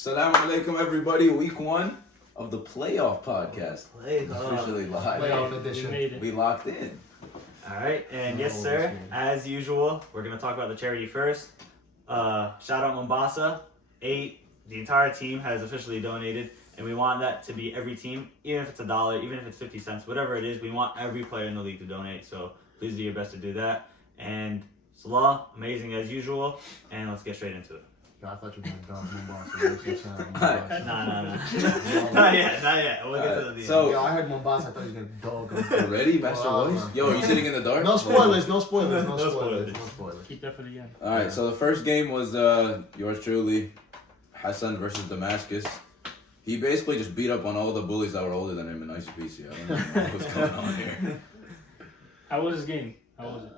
Assalamu alaikum, everybody. Week 1 of the playoff podcast. Officially live. Playoff edition. We locked in. Alright, and yes sir, as usual, we're going to talk about the charity first. Shout out Mombasa. The entire team has officially donated, and we want that to be every team, even if it's $1, even if it's 50 cents, whatever it is, we want every player in the league to donate, so please do your best to do that. And Salah, amazing as usual, and let's get straight into it. I thought you were going to dog Mombasa. Nah. Not yet. We'll get to the So, I heard Mombasa, I thought you were going to dog him. Ready, Master Boys? Yo, are you sitting in the dark? No spoilers. No spoilers. Keep that for the end. Alright, so the first game was yours truly, Hassan versus Damascus. He basically just beat up on all the bullies that were older than him in ICBC. I don't know what's going on here. How was his game? How was it?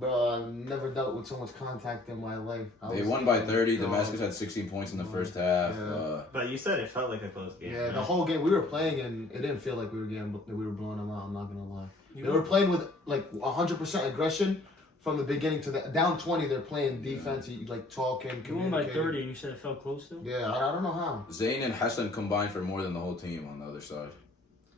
Bro, I never dealt with so much contact in my life. They won by 30. Damascus had 16 points in the first half. Yeah. But you said it felt like a close game. Yeah, right? the whole game we were playing and it didn't feel like we were blowing them out. I'm not gonna lie. They were playing with like 100% aggression from the beginning to the down 20. They're playing defense, like talking. You won by 30 and you said it felt close though? Yeah, I don't know how. Zayn and Hassan combined for more than the whole team on the other side.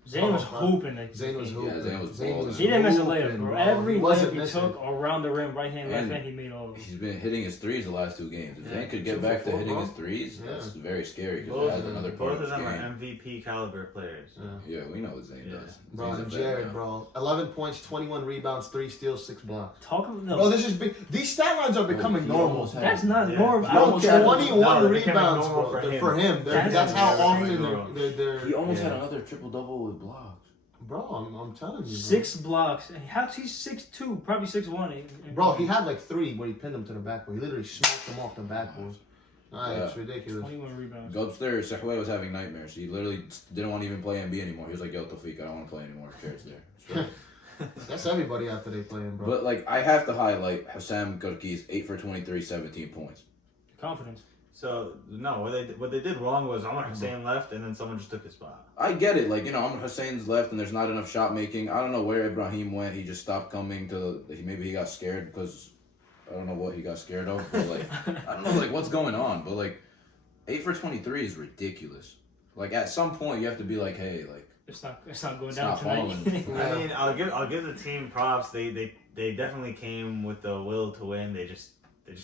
Zayn was hooping. Zayn was hooping. Yeah, Zayn was balling. He didn't miss a layup, hooping, bro. Every layup he missing. took around the rim, right hand, left And hand, he made all of them. He's been hitting his threes the last 2 games. If Yeah. Zayn could get 2 back for to 4, hitting bro. his threes, Yeah. that's very scary because Both it has another part of of them his are game. MVP caliber players. Yeah. Yeah, we know what Zayn Yeah. does. Bro, Zayn's a and vet Jared, now. bro. 11 points, 21 rebounds, 3 steals, 6 blocks. Talk about Bro, this is big. These stat lines are becoming he normal. almost had- That's not Yeah. normal. I Bro, don't care. 21 No, they're becoming rebounds, normal bro. for him. For him. That's That's how normal. often they're He almost had Yeah. another triple-double with blocks. Bro, I'm telling you, bro. 6 blocks. And he's 6'2", probably 6'1". Bro, he had like 3 where he pinned him to the backboard. He literally smacked him off the backboard. Yeah. It's ridiculous. 21 rebounds. Go upstairs. Sahway was having nightmares. He literally didn't want to even play MB anymore. He was like, yo, Tawfiq, I don't want to play anymore. Jared's there. Straight. That's everybody after they playing, bro. But, like, I have to highlight Hassam Gurki's 8 for 23, 17 points. Confidence. So no, what they did wrong was Omar Hussein left, and then someone just took his spot. I get it. Like, you know, Amr Hussein's left and there's not enough shot making. I don't know where Ibrahim went. He just stopped coming to... Maybe he got scared because... I don't know what he got scared of. But, like, I don't know, like, what's going on. But, like, 8 for 23 is ridiculous. Like, at some point, you have to be like, hey, like... It's not going It's down not tonight. falling. Yeah. I mean, I'll give the team props. They definitely came with the will to win. They just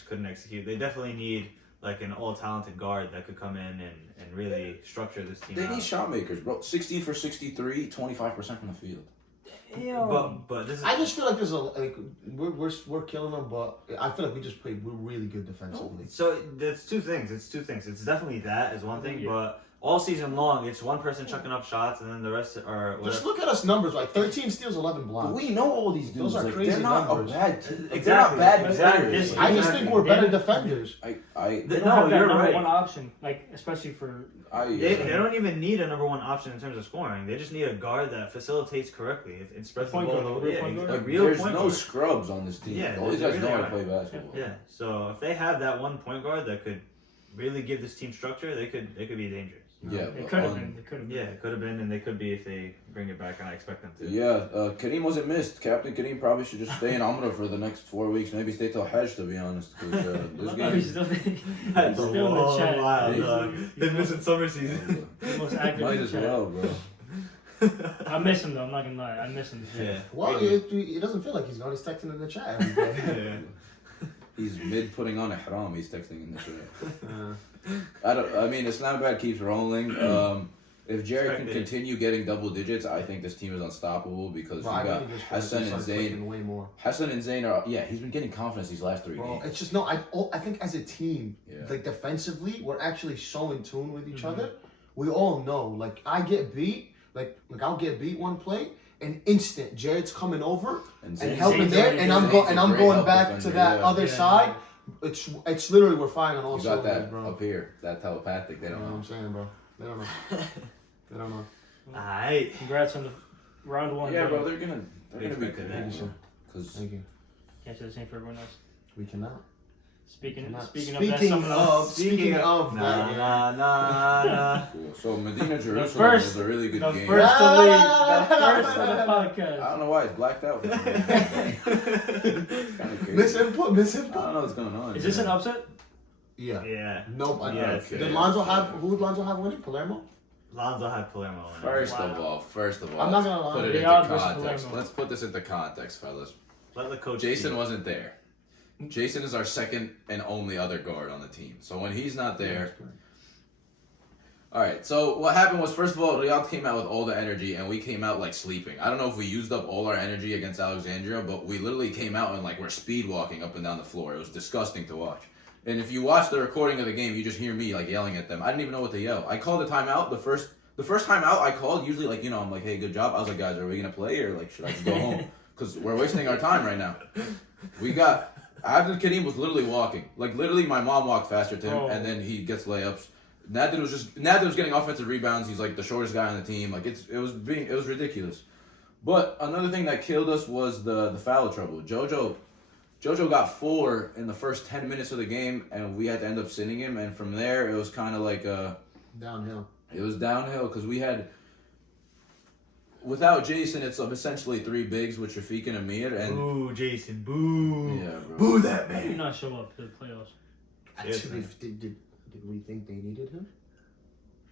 couldn't execute. They definitely need like an all-talented guard that could come in and really structure this team They out. need shot makers, bro. 16 for 63, 25% from the field. But this is I just feel like there's a like we're killing them, but I feel like we're really good defensively. so that's two things. It's definitely that is one thing, Yeah. but all season long it's one person chucking up shots and then the rest are whatever. Just look at us numbers, like 13 steals, 11 blocks. But we know all these dudes. Those are like, crazy they're not numbers. a bad team. Like, Exactly. they're not bad Exactly. players. I just think we're They- better defenders. I They don't No, have that you're number right. one option, like especially for. They don't even need a number one option in terms of scoring. They just need a guard that facilitates correctly and spreads the Point ball. guard, real point guard. Like, real there's point no guard. scrubs on this team. Yeah, All these there guys know really how to are. play basketball. Yeah. So if they have that one point guard that could really give this team structure, they could be dangerous. Yeah, It but could have on- been. It could have been. Yeah, it could have been, and they could be if they bring it back, and I expect them to. Yeah, Kareem wasn't missed. Captain Kareem probably should just stay in Amra for the next 4 weeks. Maybe stay till Hajj, to be honest. Because this Oh, game... he's still, That's still in the chat. Wild, He's- dog. They're missing summer season. He's the most active Might in the as chat. well, bro. I miss him though. I'm not gonna lie. I miss him. Yeah. Well, it doesn't feel like he's gone. He's texting in the chat every day. Yeah. He's mid putting on ihram. He's texting in the chat. Uh, I mean, Islamabad keeps rolling. If Jared can Expected. continue getting double digits, I think this team is unstoppable because bro, you I got really just feel like Hassan he and started Zayn. clicking way more. Hassan and Zayn are he's been getting confidence these last 3 Bro, games. it's just I think as a team, Yeah. like defensively, we're actually so in tune with each Mhm. other. We all know. Like I get beat, like I'll get beat one play, and instant Jared's coming over and Zayn- helping Zayn's there, already and good. I'm Zayn's a great going help back defender, to that yeah. other Yeah. side. It's literally we're firing on all You got cylinders, that bro. up here, that telepathic. They You know don't what know. I'm saying, bro? They don't know. They don't know. Alright. Congrats on the round one. Yeah, bro. bro, they're gonna be Expected good. that. Thank you, sir. Because Thank you. Can't say the same for everyone else. We cannot. Speaking of that, Speaking someone else. of Nah, that. nah. cool. So Medina Jerusalem first- was a really good The game. first to lead. The first of the I podcast. don't know why it's blacked out. Kind of crazy. Misinput. I don't know what's going on. Is this an man. upset? Yeah. Yeah. Nope. Yes. Okay. Did Lonzo have? Who would Lonzo have winning? Palermo. Lonzo had Palermo. In it. First of all, I'm not gonna lie. put it into Riyadh versus context. Palermo. Let's put this into context, fellas. Let the coach. Jason speak. wasn't there. Jason is our second and only other guard on the team. So when he's not there, all right. So what happened was, first of all, Riyadh came out with all the energy, and we came out like sleeping. I don't know if we used up all our energy against Alexandria, but we literally came out and like we're speed walking up and down the floor. It was disgusting to watch. And if you watch the recording of the game, you just hear me like yelling at them. I didn't even know what to yell. I called a timeout. The first time out I called, usually like, I'm like, hey, good job. I was like, guys, are we gonna play or like should I just go home? Because we're wasting our time right now. Abdul Karim was literally walking. Like literally, my mom walked faster to him, and then he gets layups. Nader was getting offensive rebounds. He's like the shortest guy on the team. Like it was ridiculous. But another thing that killed us was the foul trouble. Jojo got 4 in the first 10 minutes of the game, and we had to end up sitting him. And from there, it was kind of like downhill. It was downhill because we had. Without Jason, it's essentially 3 bigs with Shafiq and Amir. And Boo, Jason. Boo. yeah, bro. Boo that How did he man. not show up to the playoffs? Actually, did we think they needed him?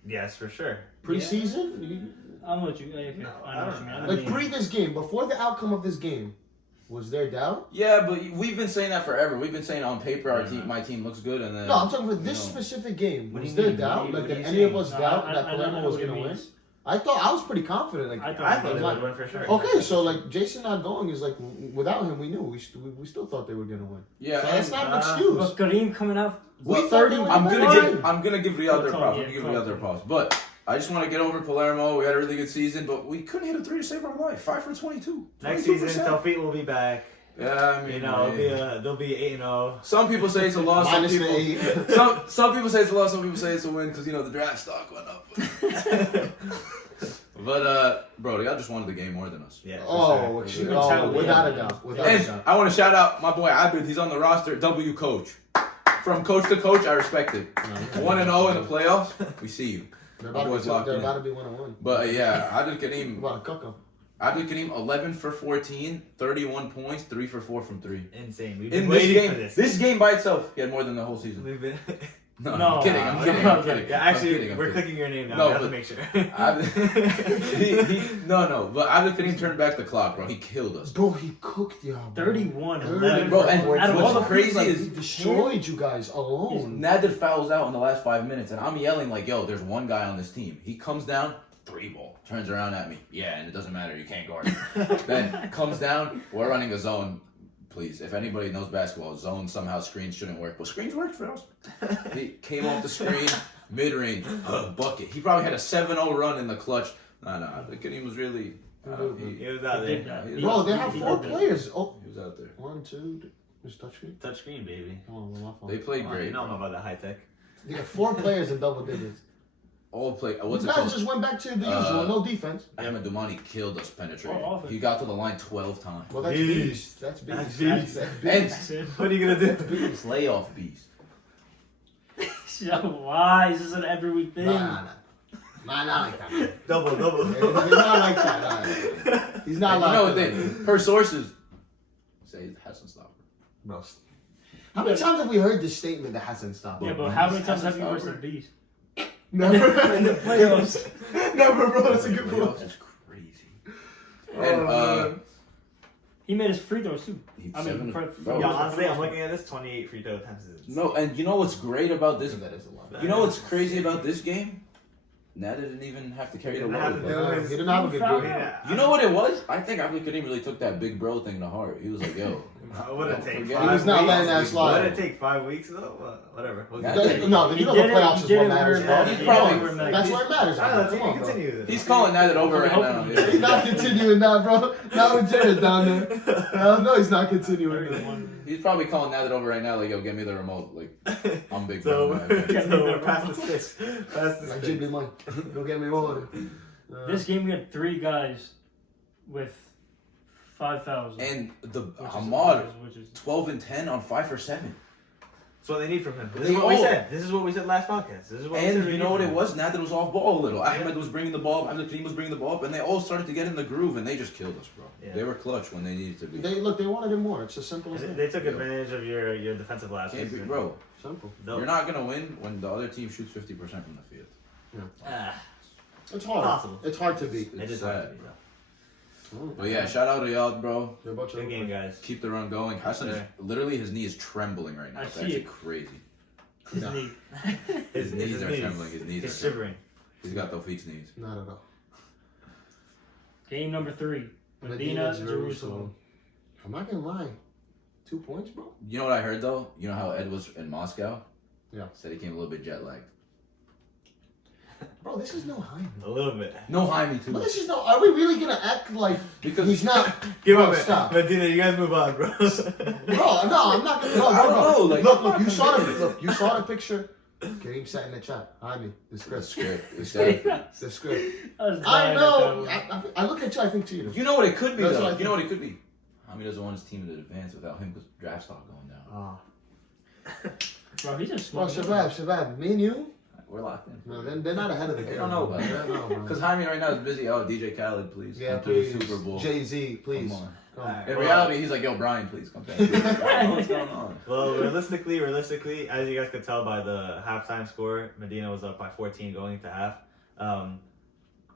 Yes, for sure. Preseason? I'm with you. Okay, No, I know what you mean. I know Like what you pre mean. this game, before the outcome of this game, was there doubt? Yeah, but we've been saying that forever. We've been saying on paper my team looks good, and then No, I'm talking for this you know. specific game. What do Was you there mean? doubt? What Like, do did you any of saying? us doubt that I Palermo know was what gonna he win? means. I was pretty confident. Like, I I thought they like, would win for sure. okay, so like Jason not going is like without him, we knew we still thought they were gonna win. Yeah, So that's and not an excuse. But Kareem coming out We with thought 30. they were I'm gonna gonna win. give Riyadh their Talk, props. yeah, I'm gonna give talk. Riyadh their props. But I just want to get over Palermo. We had a really good season, but we couldn't hit a 3 to save our life. 5 for 22. Next 22%. season, Tawfiq will be back. Yeah, I mean, They'll be 8-0. some people say it's a loss. Some Minus the people, 8. some people say it's a loss. Some people say it's a win because the draft stock went up. But bro, y'all just wanted the game more than us. Yeah. Oh, for sure. without a doubt. Without a And doubt. I want to shout out my boy Abid. He's on the roster. W coach. From coach to coach, I respect it. 1-0 in the playoffs. We see you. They're My boys locked in. about to be 1-1. But yeah, Abdul Karim. About to cook them. Abdul Karim, 11 for 14, 31 points, 3 for 4 from 3. Insane. We've been In this waiting game, for this. this game by itself, he had more than the whole season. We've been. No, No, I'm kidding. I'm kidding. I'm kidding. Yeah, I'm actually, kidding, I'm we're kidding. clicking your name now. No, we have to but- make sure. But Abdul Karim turned back the clock, bro. He killed us. Bro, he cooked y'all. 31, 30, 11. Bro, and out of all what's the crazy people, is He destroyed you guys alone. Nader fouls out in the last 5 minutes, and I'm yelling like, yo, there's one guy on this team. He comes down, 3-ball, turns around at me. Yeah, and it doesn't matter. You can't guard him. Then comes down, we're running a zone. Please, if anybody knows basketball, zone somehow screens shouldn't work. But screens worked for us. He came off the screen, mid-range, bucket. He probably had a 7-0 run in the clutch. Nah, the Kareem was really... He was out He did there. that. Bro, they have He 4 did that. players. Oh, He was out there. 1, 2, just touchscreen. Touchscreen, baby. Oh, my fault. They played You great. know I'm about that high tech. They got 4 players in double digits. All play. What's You it guys called? just went back to the usual, no defense. Ahmed Dumani killed us penetrating. Oh, offense. He got to the line 12 times. Well, that's Beast. beast. That's beast. That's beast. That's And beast. What are you gonna do? beast, layoff beast. Why? Is this an every week thing? Nah, not like that. Man. Double. He's not like that. Nah. He's not You like know what that. per sources, say it hasn't stopped. Bro, how many times have we heard this statement that hasn't stopped? Yeah, but how many times have Hasn't you versed the stopped. beast? Never In the playoffs. Never, bro. That's a good point. Playoffs is crazy. And He made his free throws too. he I mean, seven- for- bro, Yo, honestly, I'm looking at this 28 free throw attempts. no, and you know what's great about this? That is a lot. You know what's crazy about this game? Nader didn't even have to carry the Didn't have load. to bro. do He didn't have a good Foul game. out. You know what it was? I think Abdul Karim really took that big bro thing to heart. He was like, yo. Would it Don't take forget. 5 He was not weeks? letting that slide. Would it take 5 weeks though? Whatever. We'll Yeah. continue. No, He you know did the it- playoffs he is did what it matters, where- bro. He's he probably- did it where- That's what matters. I don't know. Come on, bro. Continue. He's calling Nader over right now. Hopefully. He's not continuing that, bro. Not with Jared down there. Hell no, he's not continuing that. 31. He's probably calling Nader over right now, like, yo, get me the remote. Like, I'm big So, bro. man. so we're past the sticks. Past the Like, sticks. Jimmy money. Go get me water. This game we had 3 guys with 5,000. And the which is- Ahmad, which is 12 and 10 on 5 for 7. That's what they need from him. This They is what we all- said. This is what we said last podcast. This is what we said And we you know need what it from was? Nader was off ball a little. Yeah. Ahmed was bringing the ball. Abdul Karim was bringing the ball up, and they all started to get in the groove, and they just killed us, bro. Yeah. They were clutch when they needed to be. They wanted him more. It's as simple as him. that. They took Yeah. advantage of your defensive lapses. Can't be, bro. Simple. You're not gonna win when the other team shoots 50% from the field. It's hard. Possible. It's hard to beat. It It's is hard to sad. beat, though. But yeah, shout out to Riyadh, bro. They're a bunch of Good game, guys. Keep the run going. Hassan is Yeah. literally his knee is trembling right now. I It's see actually it. crazy. His No. knee. His knees are trembling. His knees He's are shivering. He's got Tawfiq's knees. Not at all. Game number 3. Medina, Jerusalem. I'm not gonna lie. 2 points, bro. You know what I heard though? You know how Ed was in Moscow? Yeah. Said he came a little bit jet lagged. Bro, this is no Jaime. A little bit. No Jaime too. But this is no. Are we really gonna act like Because he's not? Give Bro, up it. stop. Medina, you guys move on, bro. Bro, no, I'm not gonna. Bro, I don't know, like, look, I'm look, not you saw the convinced. look. You saw the picture. Kareem sat in the chat. Jaime, the the script. script. Exactly. The script. I, was I dying at know. that one. I look at you. I think cheater. You know what it could be That's though. what I You know what it could be. Jaime doesn't want his team to advance without him because draft stock going down. Bro, he's just Bro, smoking. Shabab, me and you. We're locked in. No, they're not ahead of the They game. don't know about They that. don't know, bro. Because Jaime right now is busy. Oh, DJ Khaled, please. Yeah, come to the please. Super Bowl. Jay-Z, please. Come on. Come. Alright. In reality, he's like, yo, Brian, please come back. I don't know what's going on. Well, realistically, as you guys could tell by the halftime score, Medina was up by 14 going into half.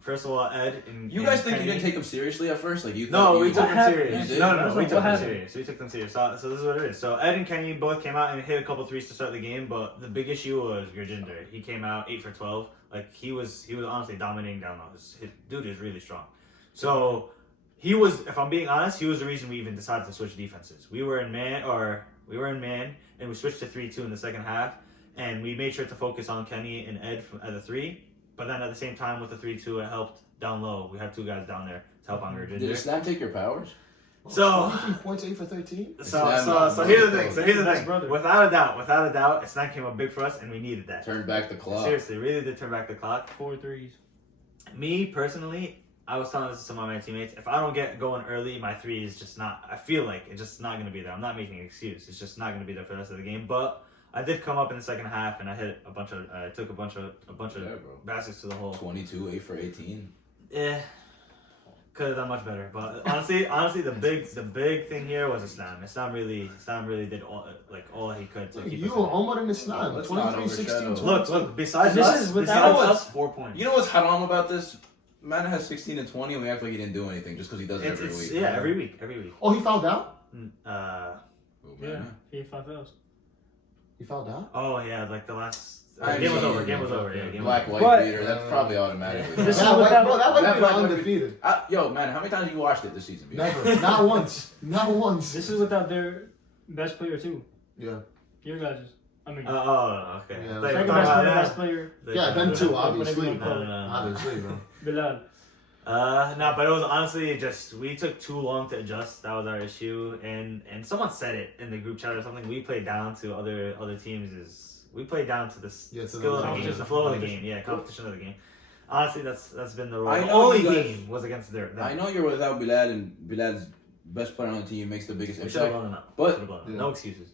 First of all, Ed and You guys and think you Kenny- didn't take him seriously at first? Like you? No, thought we you- took them What serious. happened? You No, did? no, What we took them happened? serious. We took them serious. So this is what it is. So Ed and Kenny both came out and hit a couple threes to start the game, but the big issue was Gurjinder. He came out 8 for 12. Like he was honestly dominating down low. His dude is really strong. So he was, if I'm being honest, he was the reason we even decided to switch defenses. We were in man, and we switched to 3-2 in the second half, and we made sure to focus on Kenny and Ed at the 3. But then at the same time with the 3-2, it helped down low. We have 2 guys down there to help on Gurjinder. Did Islam take your powers? So- 23 points, 8 for 13. So Islam- here's the thing. So here's the Best thing. brother. Without a doubt, Islam came up big for us, and we needed that. Turned back the clock. Seriously, really did turn back the clock. 4 threes. Me personally, I was telling this to some of my teammates. If I don't get going early, my 3 is just not. I feel like it's just not gonna be there. I'm not making an excuse. It's just not gonna be there for the rest of the game. But I did come up in the second half, and I hit a bunch of. I took a bunch of Yeah, bro. baskets to the hole. 22, 8 for 18. Yeah. Could have done much better, but honestly, the big thing here was Islam. Islam really did all he could to keep You us were in it. Omar in Islam. Let's not 23, 16, overshadow. 22. Look. Besides This us, is without besides us. us, 4 points. You know what's haram about this? Man has 16 and 20, and we act like he didn't do anything just because he does it every week. Yeah, every week. Oh, he fouled out? Oh, Yeah. man. He had 5 fouls. He fouled out? Oh yeah, like the last I game was mean, over. Game was over. Yeah, game Black was white But- beater. That's probably automatically. This is That without- bro, that would that have might been be- undefeated. Yo, man, how many times have you watched it this season? B? Never. Not once. Not once. This is without their best player, too. Yeah. Your guys'. I mean, Oh, okay. Yeah. Like, second best player, Yeah, them two, Whatever obviously. you call it. Obviously, bro. Bilal. No, but it was honestly just we took too long to adjust. That was our issue, and someone said it in the group chat or something. We played down to other teams. We played down to the Yeah, to the skill of the game, competition. the flow of the game. Yeah, competition of the game. Honestly, that's been the role. I The know only you guys- game was against them. I know you're without Bilal, and Bilal's best player on the team makes the biggest We should have impact. blown them up. But- Should've blown them up. Yeah. No excuses.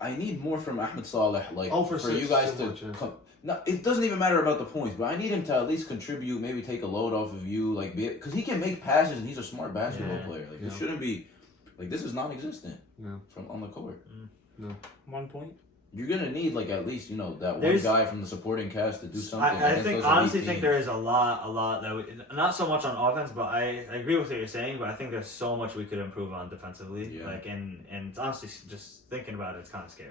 I need more from Ahmed Saleh, like Oh, for for six, you guys so to. much, yeah. No, it doesn't even matter about the points, but I need him to at least contribute. Maybe take a load off of you, like because he can make passes and he's a smart basketball Yeah. player. Like Yeah. it shouldn't be like this is non-existent No. from on the court. 1 point. You're gonna need like at least that There's- one guy from the supporting cast to do something. I against think those honestly elite think teams. there is a lot that we, not so much on offense, but I agree with what you're saying. But I think there's so much we could improve on defensively. Yeah. Like and honestly, just thinking about it, it's kind of scary.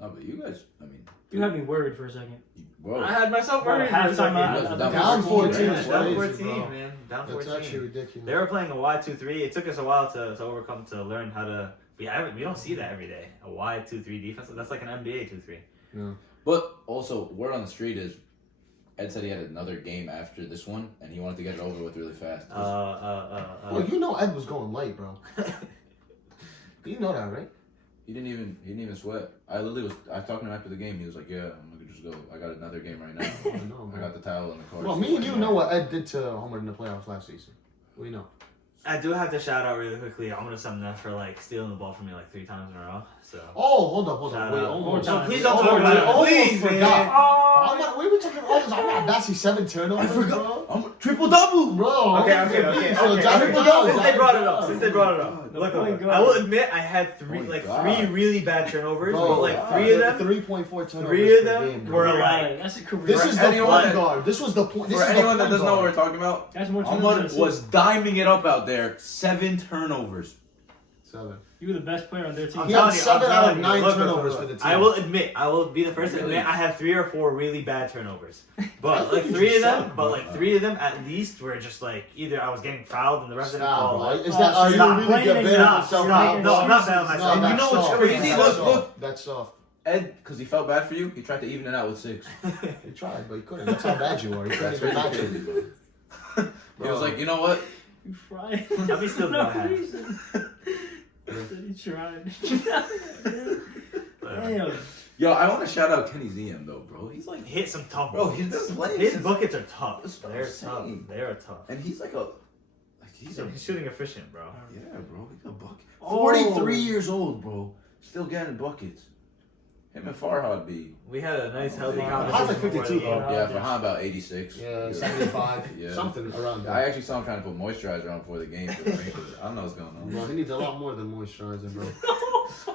No, but you guys, I mean, You had me worried for a second. bro. I had myself Bro, worried for a halftime, second. I- You guys Down 14 right? is Down crazy, 14, bro. man. Down That's 14. actually ridiculous. They were playing a Y-2-3. It took us a while to overcome to learn how to. We don't see that every day. A Y-2-3 defense. That's like an NBA 2-3. Yeah. But also, word on the street is Ed said he had another game after this one, and he wanted to get it over with really fast. Well, you know Ed was going light, bro. You know that, right? He didn't even sweat. I was talking to him after the game. He was like, "Yeah, I'm gonna just go. I got another game right now. I know, I bro. got the towel in the car." Well, me and you know what Ed did to Homer in the playoffs last season. We know. I do have to shout out really quickly. I'm gonna sum that for like stealing the ball from me like 3 times in a row. So. Oh, hold up. Shout Wait, out. almost. No, please don't Hold talk on, about we it. almost Please, man. forgot. We were talking almost. I'm not Bassy 7 turnovers, I forgot. bro. I'm triple double. Bro. Okay. Triple double. Since they brought it up, look, Oh my God. I will admit I had Oh my three God. really bad turnovers, Bro, but like 3 of them, 3.4 turnovers. 3 of per them game, bro. were Right, like. that's a career. This For is the anyone point that- guard. This was the point. This For is the anyone that point doesn't know what guard. we're talking about, That's more Ahmad turnovers than was assists. diming it up out there. 7 turnovers. 7. You were the best player on their team. He had telling you, 7 I'm out of telling you. 9 Look, turnovers look. for the team. I will admit, I will be the first to Really? admit, I had 3 or 4 really bad turnovers. I But think like you 3 just of them, suck, but bro. like 3 of them at least were just like either I was getting fouled and the rest didn't Stop, call bro. it. Is that, are you Stop. really get Blaming banned stop, for self stop. No, I'm not bailing No, myself. And you that's know what's soft. crazy? That's Look, soft. look. That's soft. Ed, because he felt bad for you, he tried to even it out with 6. He tried, but he couldn't. That's how bad you are. He couldn't That's even what match he it. did. He was like, you know what? You fried. Let me still no go ahead. reason. He tried. Damn. Yo, I want to shout out Kenny ZM though, bro. He's like, Hit some tough bro, buckets. he's been playing. His since- buckets are tough. That's what They're I'm tough. saying. They're tough. And he's like a, he's a, He's shooting efficient, bro. yeah, bro. He's a bucket. Oh. 43 years old, bro. Still getting buckets. Him and Farhad be. We had a nice healthy Farhad's conversation. like 52 before the game. though. Yeah, Farhad about 86. Yeah, 75. Yeah. Something around I there. actually saw him trying to put moisturizer on before the game. For the Rangers. I don't know what's going on. Bro, he needs a lot more than moisturizer, bro.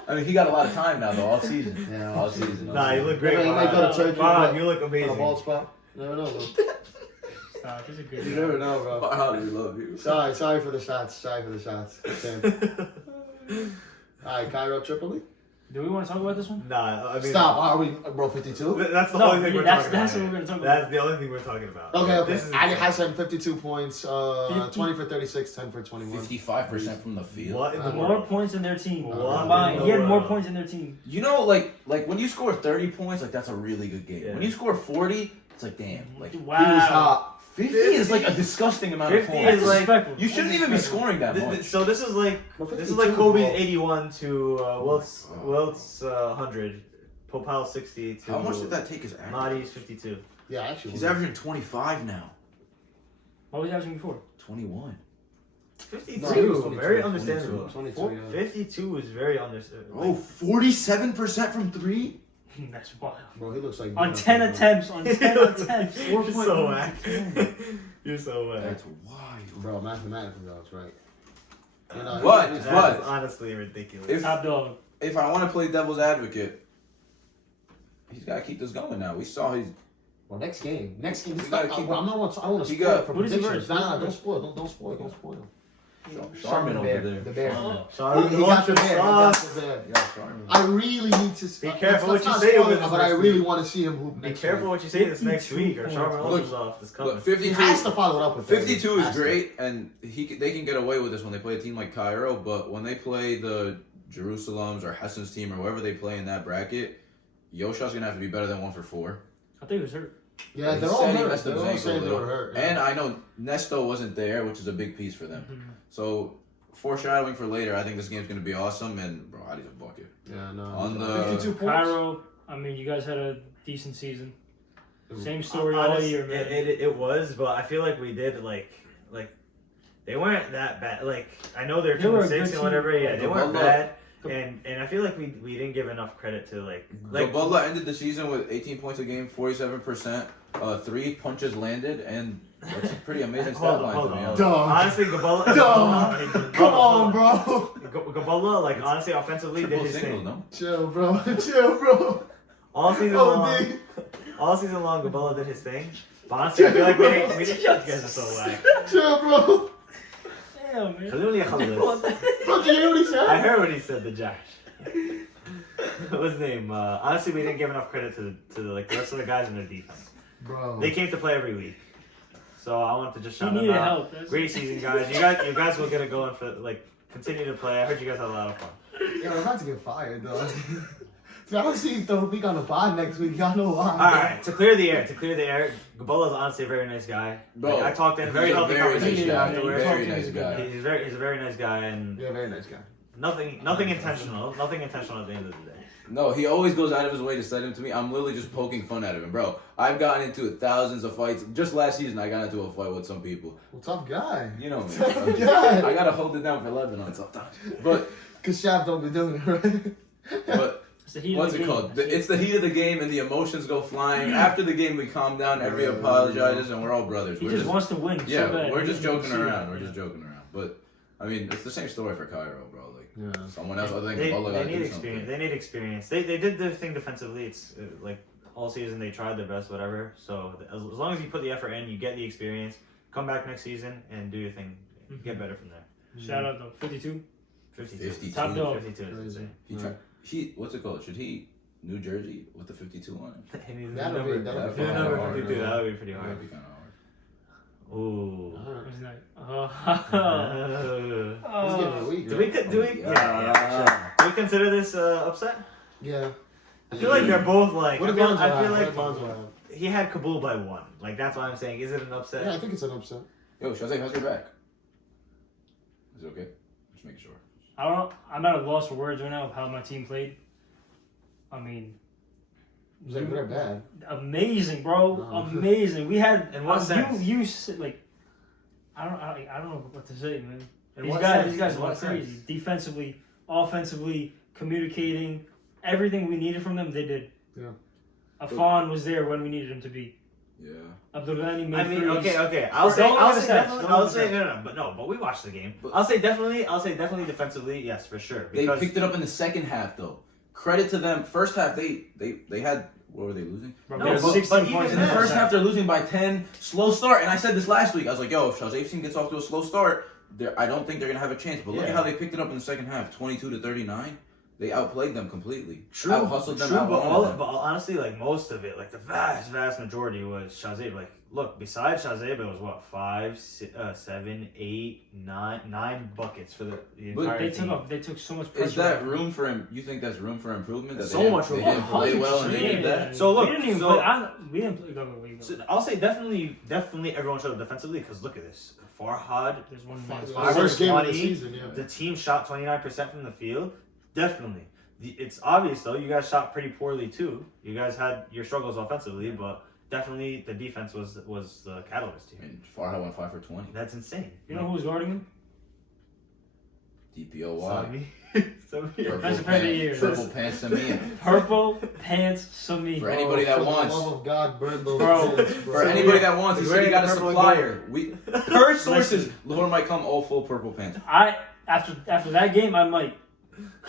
I mean, he got a lot of time now, though, all season. Yeah, all season. all Nah, you season. look great. Yeah, he might go to Turkey, Wow, but- you look For the ball amazing. spot. Never know, bro. Stop, he's a good You guy. never know, bro. Farhad, we love you. Sorry for the shots. Alright, Cairo, Tripoli. Do we want to talk about this one? Nah, I mean, Stop. Are we, bro? 52. That's the No, only thing we're that's- talking that's about. what we're gonna talk about. That's the only thing we're talking about. Okay. This is Ali insane. Hassan, 52 points. 50? 20 for 36, 10 for 21. 55% from the field. What in the More More world? points in their team. What Combined. in He had the more world? points in their team. You know, like when you score 30 points, like that's a really good game. Yeah. When you score 40, it's like damn. Like Wow. He was hot. 50 is like a disgusting amount of 50 points. is like- Disrespectful. You shouldn't even be scoring that much. So this is like Well, this is 52, like Kobe's bro. 81 to Wilt's God. 100, Popal's 60 to How much did that take his average? Nadi's 52. Yeah, actually. He's averaging 25 now. What was he averaging before? 21. 52, No, he was 22, very 22, understandable. 22, yeah. 52 is very understandable. Oh, 47% from 3? That's wild. Bro, he looks like. On 10 attempts. On 10 attempts. You're so whack. You're so whack. That's wild. Bro, mathematically, though, it's right. You know, What? he's- That is honestly ridiculous. If Top dog. if I want to play devil's advocate, he's got to keep this going now. We saw he's Well, next game. This We is gotta not, keep- bro, I'm not. I want to He spoil got- it for Who does he predictions. verse? Nah, don't spoil. Don't spoil. Sharman over Bear. there. The bear. Oh. He got the bear. He got the bear. Yeah, Sharman. I really need to. Be careful what you not say spoil over it, this but I next really week. want to see him hoop. Be next careful week. what you say this next 52 week, or Sharman points. Look, off this Look, cover. He 52. has to follow it up with that. 52 He is has to. great, and they can get away with this when they play a team like Cairo. But when they play the Jerusalem's or Hessen's team or whoever they play in that bracket, Yosha's gonna have to be better than 1 for 4. I think he was hurt. Yeah, He they're all said he hurt. messed up They're his all ankle saying a they little. were hurt. And I know Nesto wasn't there, which is a big piece for them. Mhm. So foreshadowing for later, I think this game's gonna be awesome. And bro, I need a bucket. Yeah, no. On the- 52 points. Cairo, I mean, you guys had a decent season. Same story all Honest- year, man. It was, but I feel like we did like they weren't that bad. Like I know they're They were a 2-6 good and whatever. team. Yeah, they weren't Gabala- bad. And I feel like we didn't give enough credit to like Gabala ended the season with 18 points a game, 47%, 3 punches landed, and that's a pretty amazing stat Hold line on, to hold me. on. Dog. Honestly, Gabala. Dog. Come on, bro. Gabala, like honestly, offensively did Triple his single, thing. no? Chill, bro. All season Oh, long, dude. all season long, Gabala did his thing. But honestly, I feel like we didn't. You guys are so whack. Chill, bro. Damn, man. خلوني أخلص. Bro, did you hear what he said? I heard what he said to Josh. What's his name? Honestly, we didn't give enough credit to the like the rest of the guys in their defense. Bro. They came to play every week, so I wanted to just He shout them needed out. help. That's Great season, guys. You guys will get it going for like continue to play. I heard you guys had a lot of fun. Yo, I'm about to get fired, though. See, I don't see Tawfiq on the pod next week. Y'all know why. All right, to clear the air. Gabola's honestly a very nice guy. Bro, Like, I talked to him. he's Very a healthy very nice conversation guy. afterwards. Very nice guy. He's a very nice guy, and Yeah, very nice guy. nothing intentional. Nothing intentional at the end of the day. No, he always goes out of his way to send him to me. I'm literally just poking fun at him. And bro, I've gotten into thousands of fights. Just last season, I got into a fight with some people. Well, tough guy. You know me. Tough guy. I gotta hold it down for Lebanon sometimes. But Cause Shab don't be doing it, right? but It's the heat what's of the it game. called? It's the heat of the game and the emotions go flying. After the game, we calm down. Everybody apologizes, and we're all brothers. He We're just wants to win yeah, so bad. we're He just doesn't joking see around. that. We're just joking around. But I mean, it's the same story for Cairo, bro. Like Yeah. someone else, I think, They Ebola gotta need do experience. something. They need experience. They did their thing defensively. It's like all season they tried their best, whatever. So as long as you put the effort in, you get the experience. Come back next season and do your thing. Get better from there. Shout out though, 52. 52. Top dog. 52 is Crazy. insane. He what's it called? Should he New Jersey with the 52 on it? He needs That'll be- that'll number, be new number hard, 52. man. That would be pretty That would hard. be kind of hard. Ooh. Alright. Wasn't that? He's getting weak. Do we? Yeah. Do we consider this upset? Yeah. I feel like they're both like. What I if feel, Lonzo I feel out? like What if Lonzo out? he had Kabul by 1. Like that's why I'm saying. Is it an upset? Yeah, I think it's an upset. Yo, Shazay, how's your back? Is it okay? Just making sure. I'm at a loss for words right now of how my team played. I mean, Was that good or bad? amazing, bro. No. Amazing. We had In what sense? You said like, I don't know what to say, man. In These what guys sense? went In what crazy. sense? Defensively, offensively, communicating, everything we needed from them, they did. Yeah. Afan was there when we needed him to be. Yeah. Abdulghani made I mean, threes. okay. Don't look at the stats. Definitely. Don't I'll look at say the no. But we watched the game. But- I'll say definitely defensively. Yes, for sure. They Because picked it up in the second half, though. Credit to them. First half, they had, what were they losing? Bro, No, we had but 16 even points In the then- first half, they're losing by 10. Slow start. And I said this last week. I was like, yo, if Shazay's team gets off to a slow start, I don't think they're going to have a chance. But look Yeah. at how they picked it up in the second half. 22-39. They outplayed them completely. True, Out-hustled them, true, but out-wanted them. but honestly, like most of it, like the vast majority was Shazib. Like, look, besides Shazib, it was what 5, 6, 7, 8, 9 buckets for the entire team. They took so much pressure. Is that room for him? You think that's room for improvement? That So they didn't- much room. They didn't play well and they did that? So look, we didn't even so- play. We didn't play. Go. So I'll say definitely everyone showed up defensively because look at this. Farhad, There's one Five- minute. Five First or game of the 20, season, yeah. the team shot 29% from the field. Definitely. It's obvious though. You guys shot pretty poorly too. You guys had your struggles offensively, but definitely the defense was the catalyst I here. mean, Farha went 5 for 20. That's insane. You know who was guarding him? DPOY. Sami. Purple Defensive player of the year. pants, purple pants to me. Purple pants, Sami. For anybody that for wants. the love of God, burn those Bro. pants, bro. For anybody that wants, he He's said he wearing got a purple and supplier. We per sources, Lahore might come all full purple pants. After that game, I might.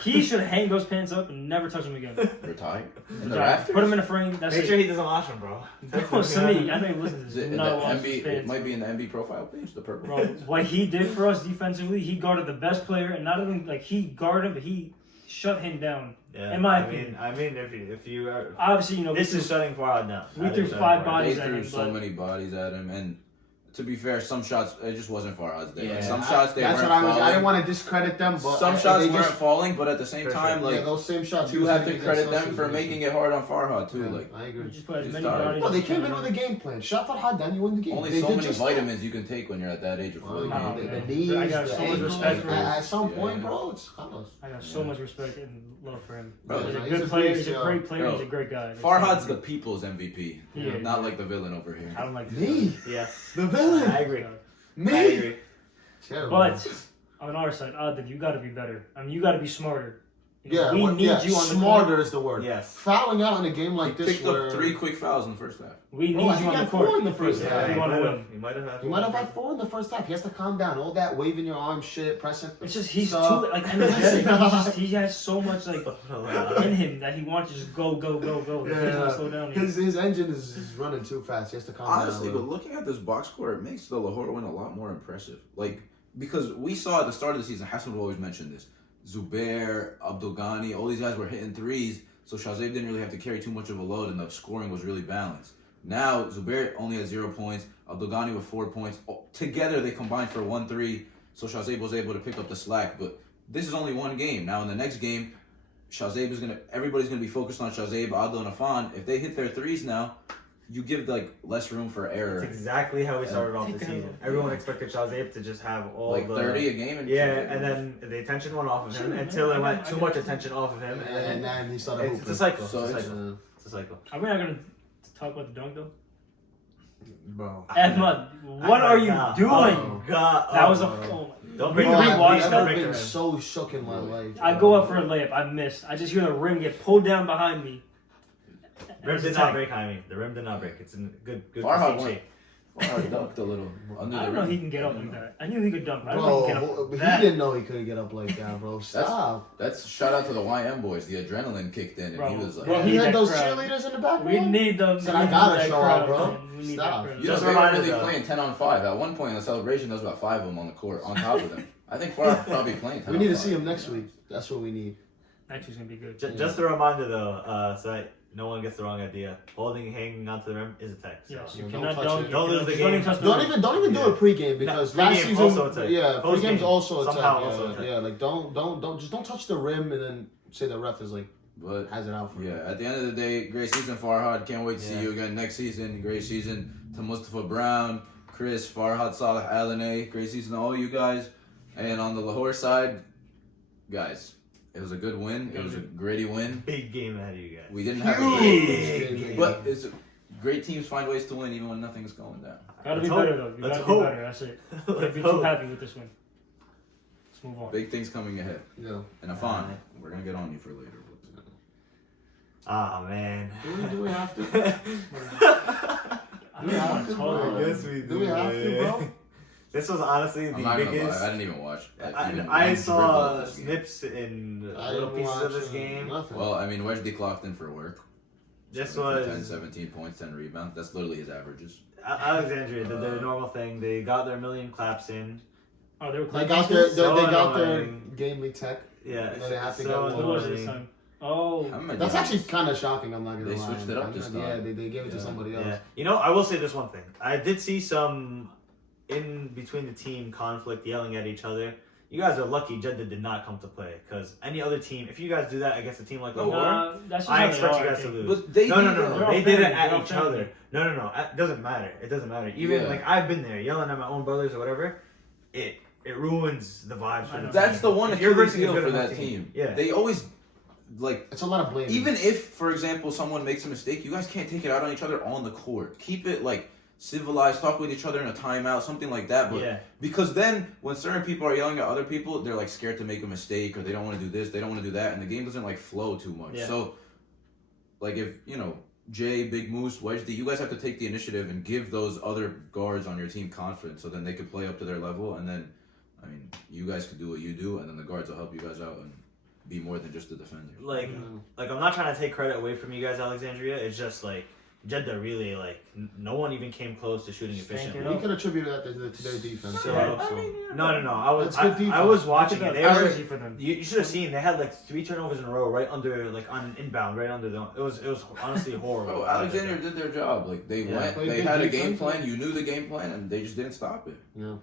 He should hang those pants up and never touch them again. Retired in the Put rafters. them in a frame. That's Make it. sure he doesn't wash them, bro. Bro, Sami, I know you listen to Is this. it Do in not the wash MB? his It pants. might be in the MB profile page. The purple. Bro, what he did for us defensively, he guarded the best player, and not only like he guarded him, but he shut him down. Yeah. In my opinion. I mean, if you are, Obviously, you know, this is shutting Farhad down. we That threw is shutting 5 Farhad bodies They at threw him, so but many bodies at him, and to be fair, some shots it just wasn't Farhad's day. Like, Yeah. some shots they That's weren't what I was. falling. I didn't want to discredit them, but Some I, shots they weren't just, falling, but at the same For time, sure. like yeah, those same shots. you have to credit them for making it hard on Farhad too. Yeah, Like I agree. we just put as Just many started. bodies. No, they as came we in can. with a game plan. Shot for hot, then you win the game. only They so did many just that. vitamins you can take when you're at that age before the Nah, game. man. the knees, I got the so much ankles, respect for him. at some Yeah. point, bro, it's Carlos. I got so much respect and love for him. Bro, he's a he's good a player. beast, He's a yo. great player. Bro, He's a great guy. Farhad's the people's MVP, Yeah. not like the villain over here. I don't like Me, Yes, the villain. I agree. I Me. agree. Terrible. But on our side, Adil, you got to be better. I mean, you got to be smarter. You know, Yeah, we need you on the smarter court. is the word. Yes. Fouling out in a game like He this, picked where up 3 quick fouls in the first half. We need Oh, I you think on he the had court. 4 in the first Yeah, half. if you want to win. You might have had. You might have had 4 in the first half. He has to calm down. All that waving your arm shit, pressing. It's just he's stuff. too like energetic. He has so much like in him that he wants to just go. He doesn't slow down. His engine is running too fast. He has to calm Honestly, down. but looking at this box score, it makes the Lahore win a lot more impressive. Like, because we saw at the start of the season, Hassan would always mention this. Zubair, Abdulghani, all these guys were hitting threes, so Shazib didn't really have to carry too much of a load, and the scoring was really balanced. Now, Zubair only had 0 points, Abdulghani with 4 points. Together, they combined for 1-3, so Shazib was able to pick up the slack. But this is only one game. Now, in the next game, everybody's gonna be focused on Shazib, Adil, and Afan. If they hit their threes now, you give like less room for error. That's exactly how we started off the Take season. a- Everyone expected Shazib to just have all Like the 30 a game. And and then the attention went off of him Sure, until man. it went I too got much you. attention off of him, And then he started it's hooping. a cycle. So it's a it's- cycle. It's a cycle. Are we not gonna talk about the dunk though? Bro. Ahmad, what are you doing? Oh, God. That was a. Oh, Oh my. Don't We bring Bro, the I've rewatched please that. don't never bring the been rim. so shook in my life. I go up for a layup. I miss. I just hear the rim get pulled down behind me. Rim It's did tight. not break, I mean. The rim did not break. It's in good Farhad shape. went. Farhad dunked a little. Under I the don't know rim. he can get up like that. I knew he could dunk. But I don't know he can get up Bro, like he that. didn't know he couldn't get up like that, bro. Stop. That's shout out to the YM boys. The adrenaline kicked in, and Bro, he was like, Bro, we he need had that those crowd. cheerleaders in the back. We need them. Said, I we need gotta that show crowd, out, bro. man. We need Stop. that crowd. you know, Just they were reminded really them. playing 10 on 5. At one point in the celebration, there was about 5 of them on the court, on top of them. I think Farhad probably playing 10 We on need to 5. see him next week. That's what we need. Next week's gonna be good. Just a reminder though, so that no one gets the wrong idea. Hanging onto the rim is a tech. So. Yes, you Don't cannot touch dunk. it. Don't lose the Just game. even touch the Don't rim. even do Yeah. it pregame because No, last pregame season, also a tech. yeah, Postgame, pregame's also a tech. somehow Yeah, also a tech. yeah, like don't touch the rim and then say the ref is like But has it out for yeah, you. at the end of the day, great season, Farhad. Can't wait to see Yeah. you again next season. Great season to Mustafa Brown, Chris, Farhad, Saleh, Alan A. Great season to all you guys. And on the Lahore side, guys, it was a good win. It was a gritty win. Big game ahead of you guys. We didn't have a Huge great, game. but it's great teams find ways to win even when nothing's going down. Gotta Let's be hope. better though. You Let's gotta be hope. better. That's it. Let's Can't be too hope. happy with this win. Let's move on. Big things coming ahead. Yeah. And Afan, we're gonna get on you for later. Ah man. Do we have to? I don't want to tolerate it. Yes, we do. Do we have to, man. bro? This was honestly the I'm not gonna biggest. lie, I didn't even watch. I saw snips in I little didn't pieces watch of this game. Nothing. Well, I mean, Wejdi clocked in for work. This 7 for 10, was 17 points, 10 rebounds. That's literally his averages. Alexandria did their normal thing. They got their million claps in. Oh, they were They close. got their So they got their annoying. game league tech. Yeah, And then they have to so get What was it this annoying. time? Oh, How many That's times? actually kind of shocking. I'm not gonna They lie. switched it up this Yeah, time. they gave it to Yeah. somebody else. Yeah, you know, I will say this one thing. I did see some in between the team conflict, yelling at each other. You guys are lucky Jeddah did not come to play, because any other team, if you guys do that against a team like Lahore, nah, that's just I how they expect are, you I guys to think. lose. But they No, did no, that. no, They're no. all They did it family. at They're all each other. family. No. It doesn't matter. It doesn't matter. Even Yeah. like I've been there yelling at my own brothers or whatever. It ruins the vibes for I the know. That's the one If you're Achilles versing a heel good for enough that team. team. Yeah. They always, like, It's a lot of blame. even if, for example, someone makes a mistake, you guys can't take it out on each other on the court. Keep it, like, civilized, talk with each other in a timeout, something like that. But Yeah. because then when certain people are yelling at other people, they're like scared to make a mistake or they don't want to do this, they don't want to do that, and the game doesn't like flow too much. Yeah. So, like if Jay, Big Moose, Wedge D, you guys have to take the initiative and give those other guards on your team confidence so then they can play up to their level, and then I mean you guys can do what you do, and then the guards will help you guys out and be more than just a defender. Like I'm not trying to take credit away from you guys, Alexandria. It's just like Jeddah really no one even came close to shooting Stank it efficiently. we could attribute that to their defense. So, Yeah. no. That's good defense. I was watching Look it. at They that were, energy for them. you should have seen. They had like 3 turnovers in a row, right under on an inbound, right under them. It was honestly horrible. Bro, Alexander did their job. Like they Yeah. went, Played they good had a defense, game plan. You knew the game plan, and they just didn't stop it. Yeah.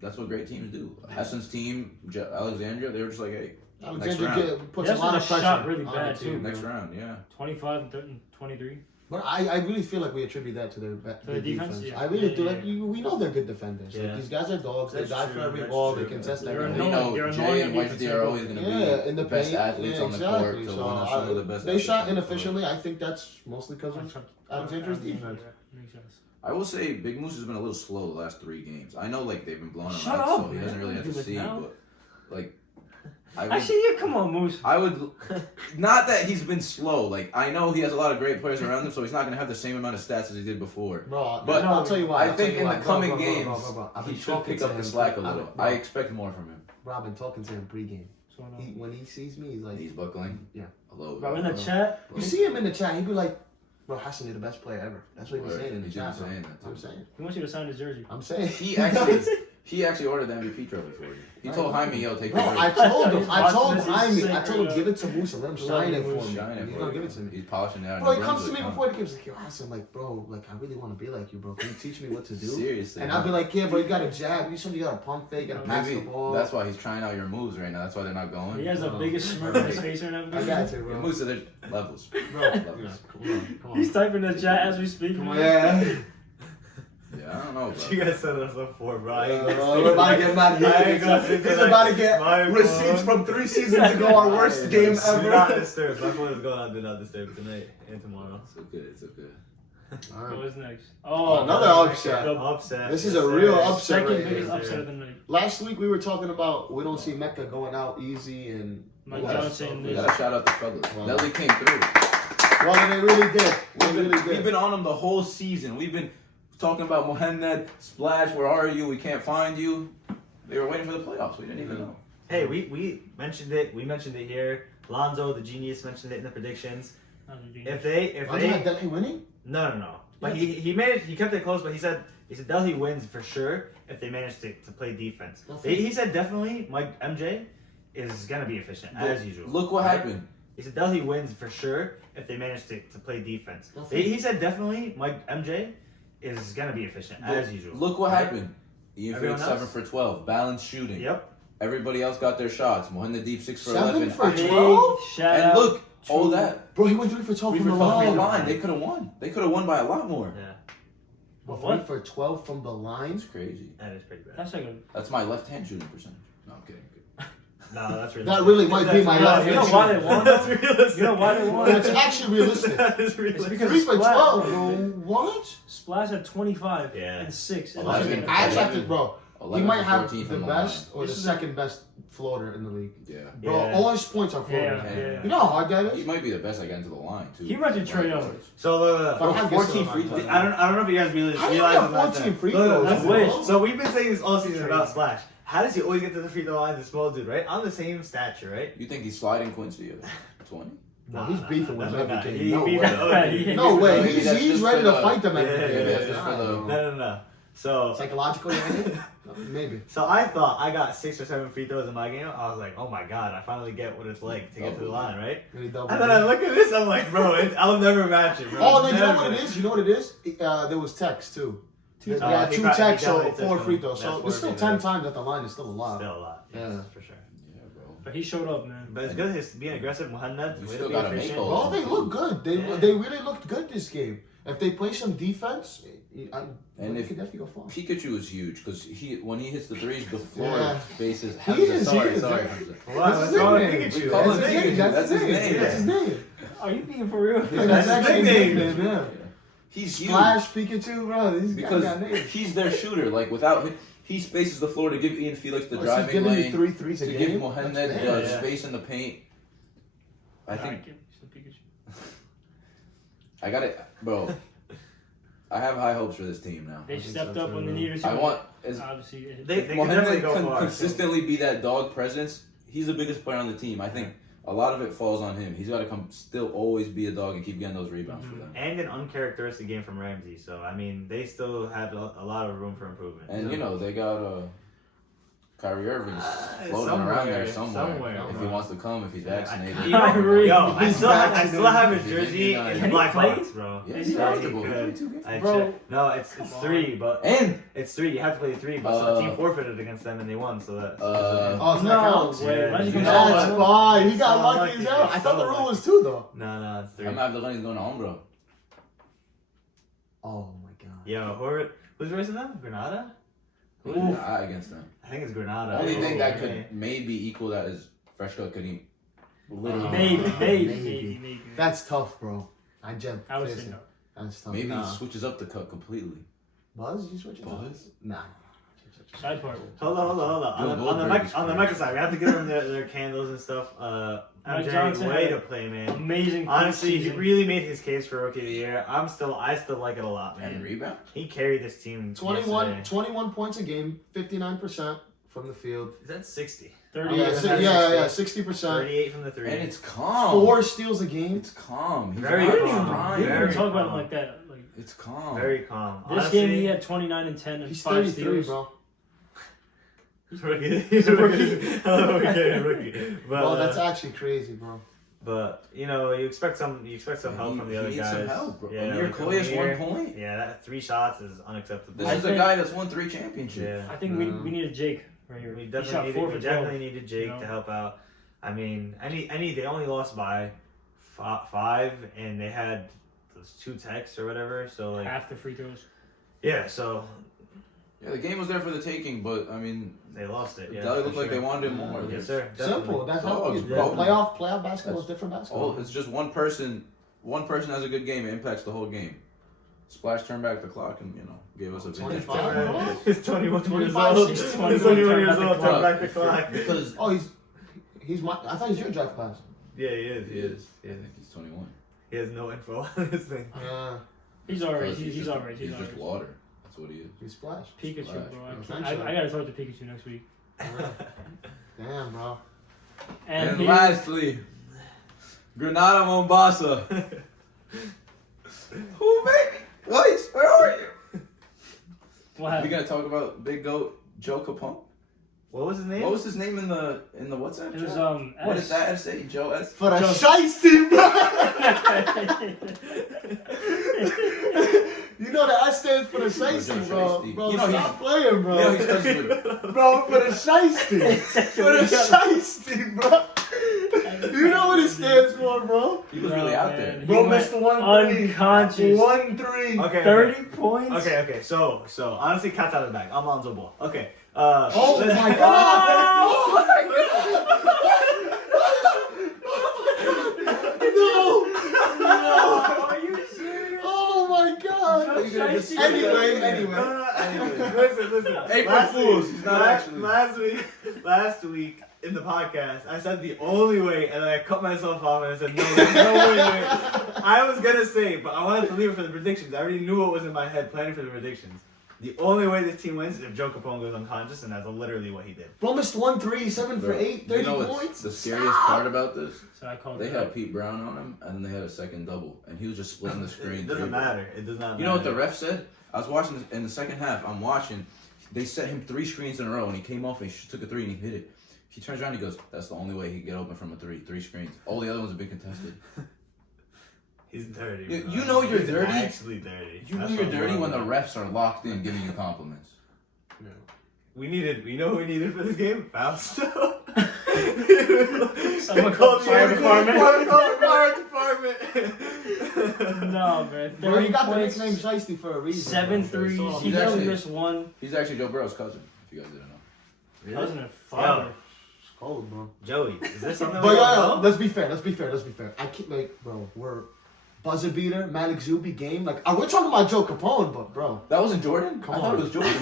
That's what great teams do. Hassan's team, Alexandria, they were just like, hey, Alexandria round. puts That's a lot when of they pressure. shot really on bad, the team, too. next man. round, yeah. 25 and 30, 23. But I really feel like we attribute that to their their defense? Yeah. I really Yeah, do. yeah, Like yeah. we know they're good defenders. Yeah. Like, these guys are dogs. That's they die true, for every that's ball. true. They contest They're everything. We annoying. know They're Jay annoying and defense Wednesday are too. always going to Yeah, be in the the best paint. athletes Yeah, on the exactly. court. So, So why not some of the best they athletes shot on the court? inefficiently. I think that's mostly because of Alexandria's defense. Makes sense. I will say Big Moose has been a little slow the last 3 games. I know like they've been blowing him Shut out, up, so he man. hasn't really had Do to it see. now. But like, I would, Actually, yeah, come on, Moose. I would not that he's been slow. Like I know he has a lot of great players around him, so he's not going to have the same amount of stats as he did before. Bro, But I'll tell you why. I I'll think tell you in why. the coming Bro, games I've he been should talking pick to up the him. slack a little. Bro, I expect more from him. Bro, I've been talking to him pregame. So, When he sees me, he's like, He's buckling. Yeah. Hello. bro, in the chat, You see him in the chat, he'd be like, bro, Hassan, you're the best player ever. That's what he was Word. saying in the He's chat. been saying bro. that, I'm too. saying. he wants you to sign his jersey. I'm saying. He actually, He actually ordered the MVP trophy for you. He told Jaime, yo, take Bro, the I told him. I told Watch this, Jaime. he's I told him sick, give it to Musa. Let him shine it for me. Shine it He's for gonna you. give it to me. He's polishing it out. Bro, in he New comes to me Brunswick, before the game. He's like, yo, Hassan, like, bro, like, I really want to be like you, bro. Can you teach me what to do? Seriously. And I'll be like, yeah, bro, you got to jab. You got to pump fake. You got to pass the Maybe ball. that's why he's trying out your moves right now. That's why they're not going. He has the No. biggest smirk on his face right now. I got you, Yeah, bro. Musa, there's levels. Bro, Levels. come on. He's typing in the chat as we speak. Come on, yeah. Yeah, I don't know, bro. You guys set us up for, bro. I ain't gonna We're about to get mad I ain't here. gonna sit He's there about to like, get my receipts phone. from 3 seasons ago, our worst game Do not ever. disturb. My phone is going on. Do not disturb tonight and tomorrow. It's okay. It's okay. Alright. What's next? Oh, Another upset. The Upset. This is yes, a real sir. upset. second right biggest here. upset of the night. Last week we were talking about we don't see Mecca going out easy and Mike Yeah. Johnson We is gotta shout out the fellas. Wow. Nelly came through. well, they really did. They really We've did. been on them the whole season. We've been talking about Mohamed, Splash, where are you? We can't find you. They were waiting for the playoffs. We didn't even know. Hey, we mentioned it. We mentioned it here. Lonzo, the genius, mentioned it in the predictions. If they Imagine Delhi winning. no. But he kept it close. But he said Delhi wins for sure if they manage to play defense. He said definitely Mike MJ is gonna be efficient as usual. Look what Right? happened. He said Delhi wins for sure if they manage to play defense. Okay. He said definitely Mike MJ is gonna be efficient as usual. Look what Right? happened. Ian Everyone Felix 7 else? for 12. Balanced shooting. Yep. Everybody else got their shots. Mohamed Deep 6 for 7 11. for big 12? shout And out look, to- all that. Bro, he went 3 for 12 3 from for the 12 from the line. line. They could have won. They could have won by a lot more. Yeah, Well, What? 3 for 12 from the line. It's crazy. that is pretty bad. That's like a. That's my left hand shooting percentage. No, I'm kidding. No, that's really. That really might be my left You know hand why they shooting. won? That's realistic. You know why they won? That's actually realistic. That is It's realistic. because 3 for Splash- 12, bro. What? Splash at 25 Yeah. and 6. And 11. nothing. I actually, bro. He 11 might for have 14 the from the best or the This is second best floater in the league. Yeah. Bro, Yeah. all his points are floaters. Yeah. You know how hard that He is? might be the best I get into the line, too. He might be Trae Young. So But I guess 14 so, free man. throws. I don't know if you guys realize How do you realize have the last 14 time. free Look, throws, listen. bro? So we've been saying this all season about Splash. How does he always get to the free throw line? The small dude, right? I'm the same stature, right? You think he's sliding Quincy at 20? No, he's beefing with that's every not- kid. he No beefing way. with other Yeah. kids. No way. Maybe He's that's just ready for to the- fight them every Yeah, day. yeah, just for the- No. So Psychological, you mean? Maybe. So I thought I got 6 or 7 free throws in my game. I was like, oh my god, I finally get what it's like to get to the line, right? Really double. And then I look at this, I'm like, bro, I'll never match it, bro. Oh, no, you know Never. what it is? You know what it is? There was text, too. Two Yeah, he two probably- texts, he so definitely 4 took free them. throws. That's So 4 it's still free 10 throws. times at the line. It's still a lot. Still a lot. Yeah. Yes, for sure. Yeah, bro. But he showed up, man. But it's good. He's being aggressive. Muhammad. We way still to be gotta make efficient. those. Well, they look good. They really looked good this game. If they play some defense, And they if could definitely go far. Pikachu is huge because when he hits the threes, the floor Yeah. faces. He is, Sorry, he is, sorry. yeah. Hamza. Wow, That's what's his wrong with nickname. Pikachu? We call That's him his name. Pikachu. That's his name. name. That's his name. Are you being for real? Yeah, That's his actually nickname. his nickname, yeah. He's huge Splash Pikachu, bro. These guys because got names. he's their shooter. Like without him, he spaces the floor to give Ian Felix the He's driving giving you lane, 3 threes a to game. give Mohamed That's the bad. Yeah. space in the paint. I think Alright, give me some Pikachu. I got it, bro. I have high hopes for this team now. They think stepped so up too, when they man. needed to. I want as Obviously, They can Mohamed definitely go can far. consistently be that dog presence. He's the biggest player on the team. I think a lot of it falls on him. He's got to still always be a dog and keep getting those rebounds for them. And an uncharacteristic game from Ramsey. So, I mean, they still have a lot of room for improvement. And you know they got Kyrie Irving's floating somewhere, around there somewhere. somewhere. If he wants to come, if he's vaccinated. You know, Kyrie. yo, I He's still have his vaccinated. jersey Can in he the Black play? Box, bro. Yeah, Is he's he eligible. He He's could. only 2 games. I Bro, checked. No, it's come 3, but And it's 3. You have to play 3, but so the team forfeited against them and they won. So that's Oh, so that No counts. way. Yeah. Why'd you come Yeah. That's out? fine. He got So lucky lucky. as hell. I thought So the rule lucky. was 2, though. no, it's 3. I'm having going to Umbro. Oh, my God. Yo, who's racing them? Granada? Ooh. Against them. I think it's Granada. Only thing that Yeah. could maybe equal that is Fresh Cut Kareem. Literally. Maybe. That's tough, bro. I would say no. That's tough. Maybe Nah. he switches up the cut completely. Buzz? You switch it to Buzz? Nah. Side part. Hold on. Joe On the Goldberg is Mecca crazy. side, we have to give them their candles and stuff. Mike MJ, Johnson way had to play, man. Amazing. Honestly, he preseason. really made his case for Rookie of the Year. I still like it a lot, And man. rebound? He carried this team. 21 yesterday. points a game, 59% from the field. Is that 60? 30 Yeah, years si- old. yeah, 60%. 38 from the 3. And it's calm. 4 steals a game. It's calm. He's Very not calm. trying. You never Very talk about him calm. like that. Like It's calm. Very calm. this Honestly, game, he had 29 and 10 and He's 5 33, steals. bro. Rookie. He's a rookie. Rookie. But, Bro, that's actually crazy, bro. But you know, you expect some help from the other He guys. needs some help, bro. Yeah, Amir like Koyas, Amir. 1 point. Yeah, that 3 shots is unacceptable. This is a guy that's won 3 championships. Yeah, I think we needed Jake right here. we He shot 4 for 12. definitely needed Jake you know? to help out. I mean, they only lost by 5, and they had those 2 texts or whatever. So like Half the free throws. yeah, so Yeah, the game was there for the taking, but I mean, they lost it. it Yeah, looked for like sure. they wanted it more. Yes, sir. Simple. That's how it is, bro. Dogs, bro. Playoff basketball is different basketball. Oh, it's just one person. One person has a good game, it impacts the whole game. Splash turned back the clock and gave us a vintage. 25. He's 21 years 25, old. 16, He's 21 21 years turned old. back Turn back the clock. Because Oh, he's my. I thought he's your draft class. Yeah, he is. he is. I think he's 21. He has no info on this thing. He's alright. Because He's alright. He's He's just alright. water. That's what he is. He's Splash. Pikachu, Splash. bro. I gotta talk to Pikachu next week. Damn, bro. And here- lastly, Granada, Mombasa. Who, baby? What? Where are you? what We happened? gonna talk about Big Goat Joe Capone? What was his name? What was his name in the WhatsApp? It was chat? What did S. that say? Joe S. For the Just- shiesty, bro. You know the S stands for the shiesty, bro. Shiesty. Bro, You know stop playing, bro. You know he's touching with. Bro, for the shiesty. For the shiesty, bro. You know what it stands for, bro. He was really out there. man. Bro, He went Mr. 1-3. unconscious. 1-3. Okay. 30 points? Okay. So honestly, cat's out of the bag. I'm Lonzo Ball. Okay. Oh let's- my god. Oh my god. No. Are you serious? Oh my god. No, shiesty. Anyway. Listen. April Last Fools. week- He's not actually. Last week in the podcast, I said the only way, and then I cut myself off and I said, no, there's no way. I was gonna say, but I wanted to leave it for the predictions. I already knew what was in my head planning for the predictions. The only way this team wins is if Joe Capone goes unconscious, and that's literally what he did. Bro missed 1-3, 7 for 8, 30 You know what's points. the scariest part about this? So I called They it had out. Pete Brown on him, and then they had a second double, and he was just splitting the screen. It doesn't dribbling. matter. It does not matter. You know what the ref said? I was watching this, in the second half. I'm watching. They set him 3 screens in a row, and he came off and he took a 3 and he hit it. He turns around and he goes, "That's the only way he can get open from a 3. 3 screens. All the other ones have been contested." He's dirty. You- bro. you know you're He's dirty? Actually dirty. You know That's you're what I'm dirty when the talking refs are locked in giving you compliments. We know who we needed for this game? Fausto. Someone called the fire department. Fire department. No, man. Bro, you 30 got the points, nickname Shiesty for a reason. 7 bro. threes. So, He He's only actually- missed 1. He's actually Joe Burrow's cousin, if you guys didn't know. Cousin and father. It's cold, bro. Joey, is this something But we yo, don't know? let's be fair. I keep bro, we're buzzer beater, Malik Zuby game. Like, we're talking about Joe Capone, but bro, That wasn't Jordan? Come I thought on. it was Jordan.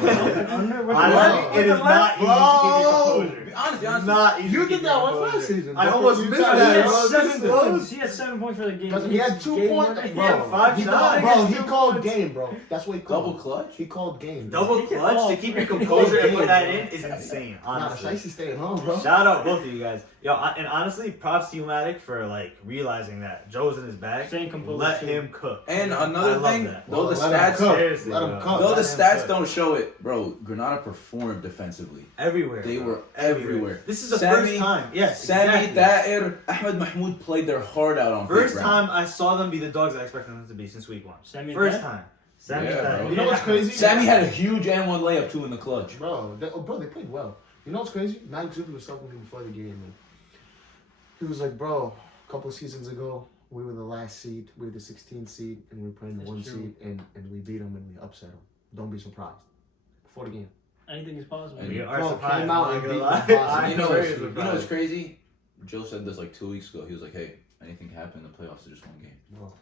Under with Honestly, it is not easy to keep your composure. Honestly, Not easy. you to did keep that your once composure. last season. I bro. almost You missed tried that. He had bro. bro. 7 This is points. He had 7 points for the game. Because he had 2 Game points. winner. Bro, He had 5 he shots. Bro, he He had called 2 game, bro. That's what he called. Double clutch? He called game. Double He can clutch all to keep your three. composure and put Game, that bro. in is insane. Nah, Honestly. Shiesty staying home, bro. Shout out both of you guys. Yo, and honestly, props to you, Matic, for like realizing that Joe's in his bag. Staying composed, Let too. him cook. And I another love thing, that. though the Let him stats, cook. Seriously, Let him bro. cook. though the Let him stats cook. don't show it, bro. Granada performed defensively. Everywhere. They bro. were everywhere. This is the Sammy- first time. Yes. Sami, exactly. Dair, Ahmed Mahmoud played their heart out on First Pete Brown. time I saw them be the dogs I expected them to be since week 1. Sammy First and time. Sammy Yeah, Dair. bro. You know what's crazy? Sammy had a huge and 1 layup too in the clutch. Bro, they played well. You know what's crazy? Malik Zuby was talking to me before the game, and he was like, bro, a couple of seasons ago, we were the last seed, we were the 16th seed, and we were playing the That's 1 true. seed, and we beat them and we upset them. Don't be surprised. Before the game. Anything is possible. And We you- are Bro, surprised. came out I'm and not beat gonna lie. Mombasa. I'm You know, very you know what's surprised. crazy? Joe said this like 2 weeks ago. He was like, "Hey, anything can happen in the playoffs. It's just 1 game." Bro.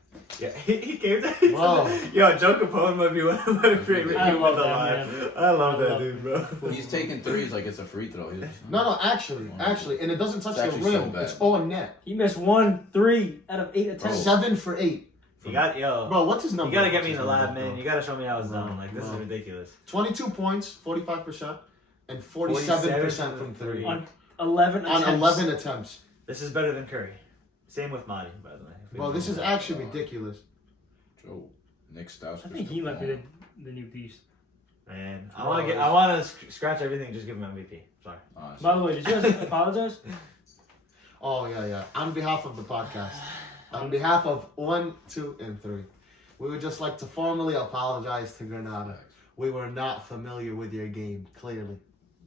Yeah, he came to he Wow. said, yo, Joe Capone might be one of my favorite I humans love that alive. man. I love I that love dude, bro. He's taking threes like it's a free throw. He was, No, actually, and it doesn't touch It's the actually so rim. bad. It's all net. He missed 1 3 out of 8 attempts. 7 for 8. You got Bro, what's his number? You gotta get What's me in his the lab, number, man. bro? You gotta show me how it's Bro, done. Like this is bro. ridiculous. 22 points, 45%, and 47% from 3. On 11 On attempts. 11 attempts. This is better than Curry. Same with Marty, by the way. Bro, this is actually ridiculous. Joe, Nick Stauskas. I think he might be the new beast. Man, I want to scratch everything. Just give him MVP. Sorry. Honestly. By the way, did you guys apologize? Oh yeah. On behalf of the podcast, on behalf of 1, 2, and 3, we would just like to formally apologize to Granada. We were not familiar with your game. Clearly,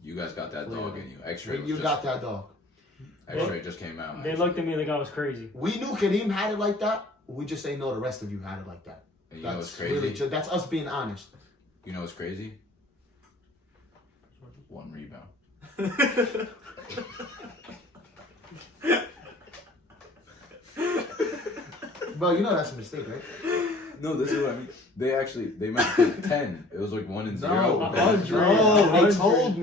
You guys got that dog in you. X-ray. you got that dog. X-ray just came out. They looked at me like I was crazy. We knew Kareem had it like that. We just ain't know the rest of you had it like that. And you know what's That's crazy? really that's us being honest. You know what's crazy? 1 rebound. Bro, you know that's a mistake, right? No, this is what I mean. They meant to put 10. It was like 1 and 0. No, $100.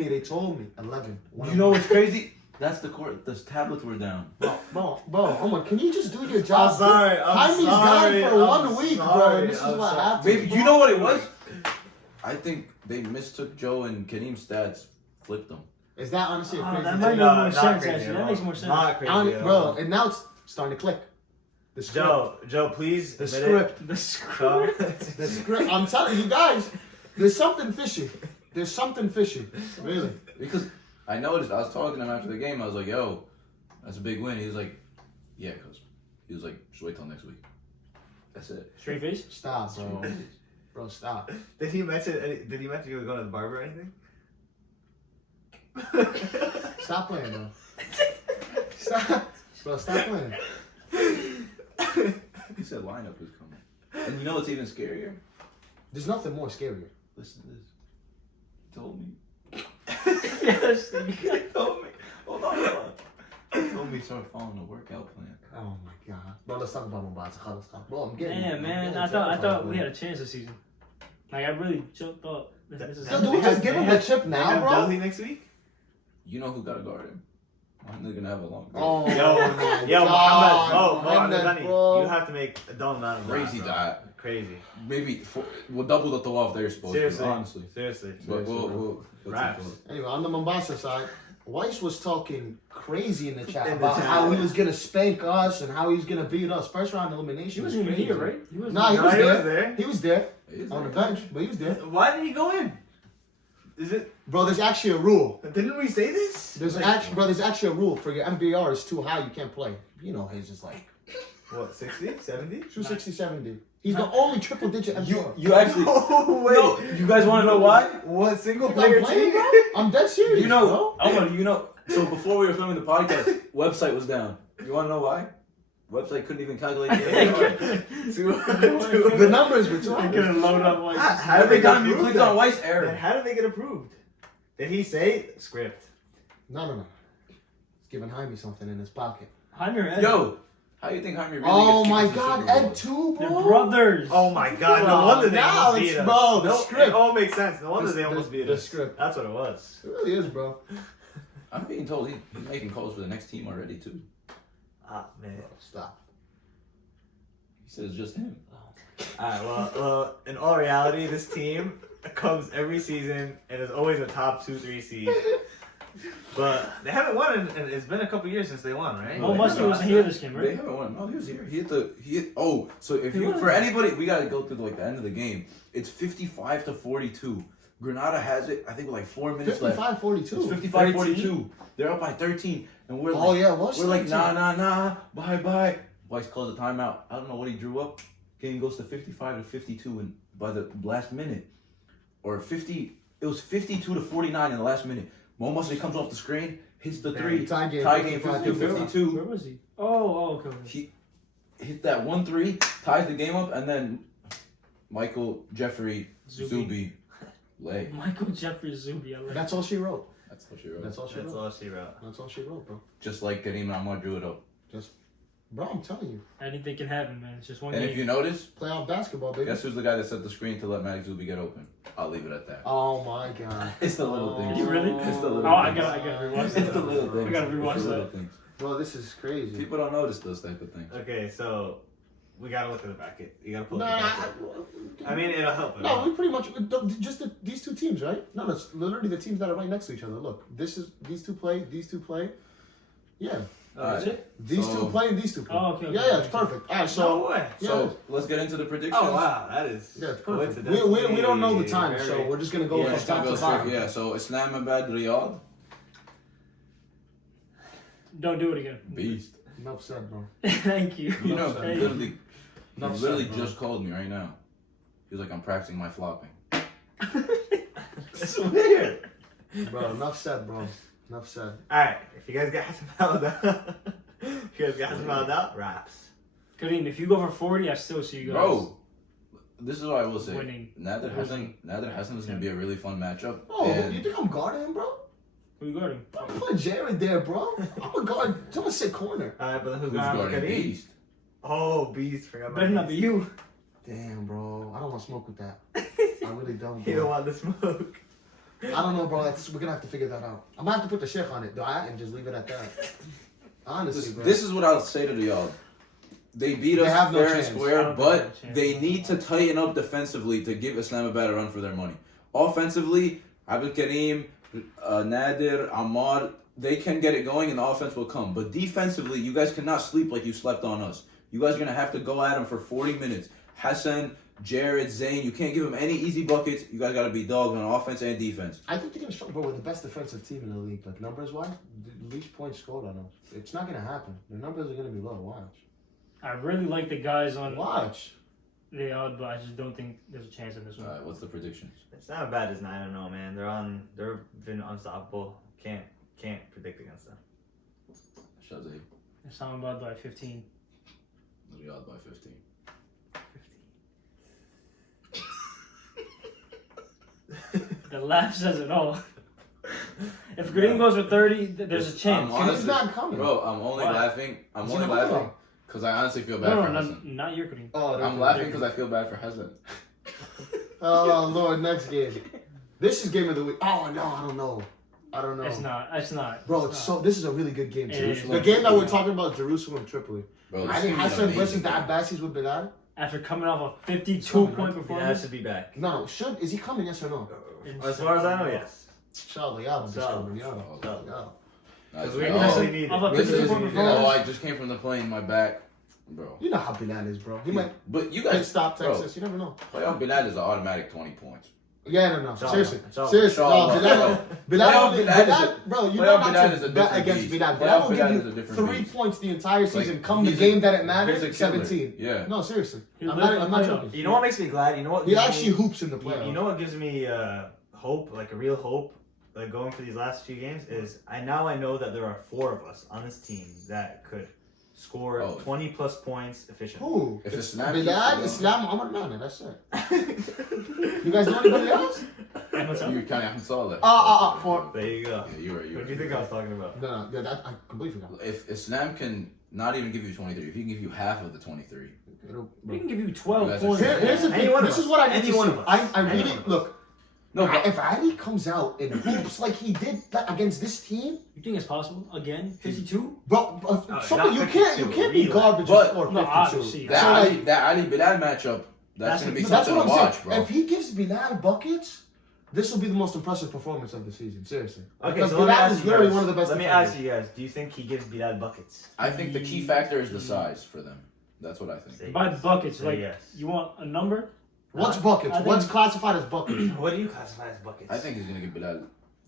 they told me. 11. You know what's crazy? That's the court. The tablets were down. Bro, Omar, can you just do your job? I'm sorry. Jaime's gone for 1 week, bro. And this is what happened. Baby, you know what it was? I think they mistook Joe and Kareem's stats, flipped them. Is that honestly a crazy that thing? might make No, more not sense, crazy actually. at That all. makes more sense. Not crazy. at Bro, all. and now it's starting to click. The script. Joe, please. The admit script. The it. script. The script. I'm telling you guys, there's something fishy. There's something fishy. Really. Because I noticed, I was talking to him after the game, I was like, yo, that's a big win. He was like, yeah, cuz. He was like, just wait till next week. That's it. Straight face? Stop, bro. Bro, stop. Did he mention you were going to the barber or anything? Stop playing, bro. Stop. Bro, stop playing. He said lineup is coming. And you know what's even scarier? There's nothing more scarier. Listen to this. He told me. Yes. He told me. Hold on. He told me to start following the workout plan. Oh my god. Bro, let's talk about Mombasa. Let's talk. Bro, I'm getting. Damn, I'm man. getting I thought terrified, we man. had a chance this season. Like, I really thought this is So do we just give him the chip They now, have bro? Delhi next week? You know who got to guard him? They're going to have a long Oh Yo, my Yo, god. Mohammed, Mohammed, bro. you have to make a dumb amount of money, Crazy bro. that. Crazy. Maybe we'll double the thawaaf they're supposed Seriously. to, honestly. Seriously. But Seriously, we'll Raps. Anyway, on the Mombasa side, Weiss was talking crazy in the chat In the about chat. how he was gonna spank us and how he was gonna beat us. First round elimination. He wasn't even crazy. here, right? He wasn't Nah, he No, was he there. was there. He was there He is on the there. bench, but he was there. Why did he go in? Is it? Bro, there's actually a rule. Didn't we say this? There's actually a rule for your MBR is too high, you can't play. You know, his is like What, 60? 70? 260, 70. He's the only triple digit MBR. You actually. No way. No, you guys want to know why? What single I'm player playing, team? bro. I'm dead serious. You know, bro. Omar, you know. So before we were filming the podcast, website was down. You want to know why? Website couldn't even calculate the The numbers were too I high. couldn't load up like How did Every they time you approve clicked that? on Weiss, Then error. how did they get approved? Did he say script? No. He's giving Jaime something in his pocket. Jaime or Ed? Yo, how do you think Jaime really Oh gets my kicked in the god, Super Bowl? Ed too, They're bro. brothers. Oh my god, no Bro, wonder they now almost it's- beat us. bro, the No, script. It all makes sense. No wonder The- they almost the- beat the us. script. That's what it was. It really is, bro. I'm being told he's making calls for the next team already, too. Ah, man. Stop. He says it's just him. Alright, well, in all reality, this team comes every season and is always a top 2-3 seed. But they haven't won, and it's been a couple years since they won, right? Oh, Musty wasn't here this game, They right? haven't won. No, he was here. He hit. Oh, so if He you won. for anybody, we gotta go through like the end of the game. It's 55-42. Granada has it. I think with like 4 minutes left. 55-42. It's 55-42. They're up by 13, and we're Oh, like, yeah, what's we're like 13? nah, bye. Weiss calls a timeout. I don't know what he drew up. Game goes to 55-52, and by the last minute, or 50, it was 52-49 in the last minute. Mo Musty comes off the screen, hits the three. Tie game, 52-52. Where was he? Oh, okay. He hit that 1-3, ties the game up, and then Michael Jeffrey Zuby lay. Michael Jeffrey Zuby. I like That's all she wrote. That's what she wrote. That's all she That's wrote. all she wrote. That's all she wrote, bro. Just like Kareem Ahmad drew it up. Bro, I'm telling you. Anything can happen, man. It's just one And game. if you notice, Playoff basketball, baby. guess who's the guy that set the screen to let Malik Zuby get open? I'll leave it at that. Oh my god. It's the little things. You really? It's the little Oh, I things. gotta rewatch It's the that. little things. I gotta rewatch It's the little that. things. Bro, this is crazy. People don't notice those type of things. Okay, so we gotta look at the bracket. You gotta pull Nah, up the bracket. I mean, it'll help. no, we pretty much just these two teams, right? No, that's literally the teams that are right next to each other. Look, these two play. Yeah, Is it? These So- two playing, these two playing. Oh, okay. Yeah, it's perfect. All right, so No way. So let's get into the predictions. Oh wow, that is. yeah, it's perfect. coincidentally We don't know the time, so very- we're just gonna go Yeah, from Let's gonna top go to straight. bottom. Yeah. So Islamabad, Riyadh, Don't do it again. beast. Enough said, bro. Thank you. You know, Thank he you. literally, Enough he literally said, bro. just called me right now. He was like, "I'm practicing my flopping." It's weird. Bro, enough said, bro. Enough said. Alright, if you guys guys found out, raps. Kareem, if you go for 40, I still see you guys. Bro, this is what I will say. Winning. Nader Hassan is gonna be a really fun matchup. Oh, and you think I'm guarding him, bro? Who you guarding? I'm putting Jared there, bro. I'm a guard. I'm gonna sit corner. Alright, but who's who's going guarding Kareem? Beast? Oh, Beast. Forgot about Better not be you. Damn, bro. I don't want to smoke with that. I really don't, You don't bro. want the smoke. I don't know, bro. We're gonna have to figure that out. I'm gonna have to put the sheikh on it, though, and just leave it at that. Honestly, bro. This is what I'll say to y'all. They beat They us have no fair and chance. I square, don't but think they have a they chance. need to tighten up defensively to give Islamabad a run for their money. Offensively, Abdul Karim, Nadir, Ammar, they can get it going and the offense will come. But defensively, you guys cannot sleep like you slept on us. You guys are going to have to go at them for 40 minutes. Hassan, Jared, Zayn, you can't give them any easy buckets. You guys got to be dogs on offense and defense. I think they're gonna struggle, bro. With the best defensive team in the league, like numbers wise, the least points scored on us. It's not gonna happen. The numbers are gonna be low. Watch. I really like the guys on Watch. Riyadh, but I just don't think there's a chance in this one. All right, what's the predictions? It's not as bad as 9-0, man. They've been unstoppable. Can't predict against them. Shazay, Islamabad by 15. Riyadh by 15. The laugh says it all. If Kareem goes for 30, there's a chance. I'm He's not coming. Bro, I'm only Why? laughing. I'm He's only not laughing coming. because I honestly feel bad No, for no, Hassan. not your Kareem. Oh, I'm laughing because I feel bad for Hassan. Oh Lord, next game. This is game of the week. Oh no, I don't know. I don't know. It's not. It's not. Bro, It's it's not. so. This is a really good game. It Too. is. The game that we're talking about, Jerusalem, Tripoli. Bro, this I is think gonna be an Hassan versus amazing the game. Abbasis with Bilal. After coming off a 52 coming, point right? He performance. has to be back. No, is he coming? Yes or no? As far as I know, yes. Inshallah, yeah, he's Inshallah. coming. Yeah, Inshallah. yeah. Nice. Because we Oh, actually need Of a it. this is, 52 point oh, performance. I just came from the plane, my back. Bro. You know how Bilal is, bro. He might But you pit guys, stop bro, Texas. You never know. playoff Bilal is an automatic 20 points. Yeah, no. Inshallah. Seriously, Inshallah. seriously. No, Inshallah. Bilal, Bilal is a- bro. You playoff know Bilal not is a to bet different against beast. Bilal. Playoff Bilal will Bilal give is a you different 3 beast. points the entire season. Like, Come the he's game that it he's matters, a killer. 17. Yeah. No, seriously. He'll I'm live not in the joking. You know what makes me glad? You know what? He gives actually me- hoops in the playoffs. You know what gives me hope, like a real hope, like going for these last few games is I know that there are 4 of us on this team that could score Oh. 20 plus points efficiently. Who? If it's not Bilal, Islam, Omar Nana. That's it. You guys know anybody else? What's up? You kind of saw that. For There you go. Yeah, you were. What do you think I was talking about? no, that I completely forgot. If Islam can not even give you 23, if he can give you half of the 23, We can give you 12 You guys are points. sick. Here's the Any thing. one of This us. is what I need Any to one see. of us. I Any really one of us. look. no, but If Ali comes out and hoops like he did against this team, You think it's possible? Again? 52? bro, not something you 52, can't be really. garbage But- and score No, 52. obviously. that So, Ali, like, that Ali Bilal matchup, that's gonna be that's something what to I'm watch, saying. bro. If he gives Bilal buckets, this will be the most impressive performance of the season. Seriously. Okay, Because so let me Bilal ask is you literally guys. one of the best Let me defenders. ask you guys. Do you think he gives Bilal buckets? I think the key factor is the size for them. That's what I think. Say By yes. buckets, Say like, yes. you want a number? What's buckets? I think- What's classified as buckets? What do you classify as buckets? I think he's gonna give Bilal.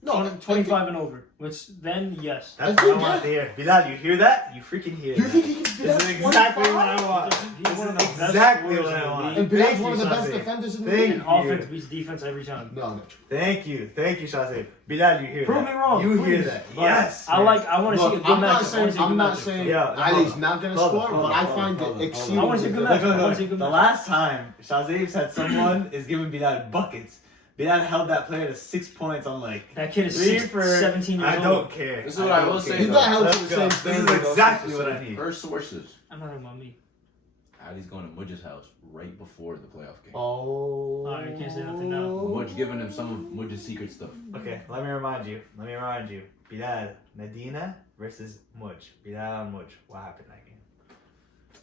No, 25 and over. Which, then, yes. That's I what I think, want yeah. to hear. Bilal, you hear that? You freaking hear You that. think he gives Bilal This is exactly 25? what I want. He's one of the This is best exactly scorers what in I the want. league. And Bilal's Thank one of you, the best Shazay. defenders in the Thank league. And you. offense beats defense every time. No. Thank you, Shazay. Bilal, you hear Prove that? me wrong. You please. hear that? But Yes. I want to see a Look, good I'm matchup. not saying Yeah, Ali's not gonna hold on, score, hold but on, I hold find on, hold it on, exceedingly I want to see a good good. matchup. I want to see a good The matchup. last time Shazay said someone is giving Bilal buckets, Bilal held that player to 6 points. I'm like, That kid is 17 years I old. don't care. This is what I will don't say, care. He's not held to Let's the go. same This standard. is exactly what I need. Per sources, I'm not talking about me. Ali's going to Muj's house right before the playoff game. Oh. Alright, you can't say nothing now. Mudge giving him some of Muj's secret stuff. Okay, let me remind you. Bilal, Medina versus Muj. Bilal and Muj. What happened that game?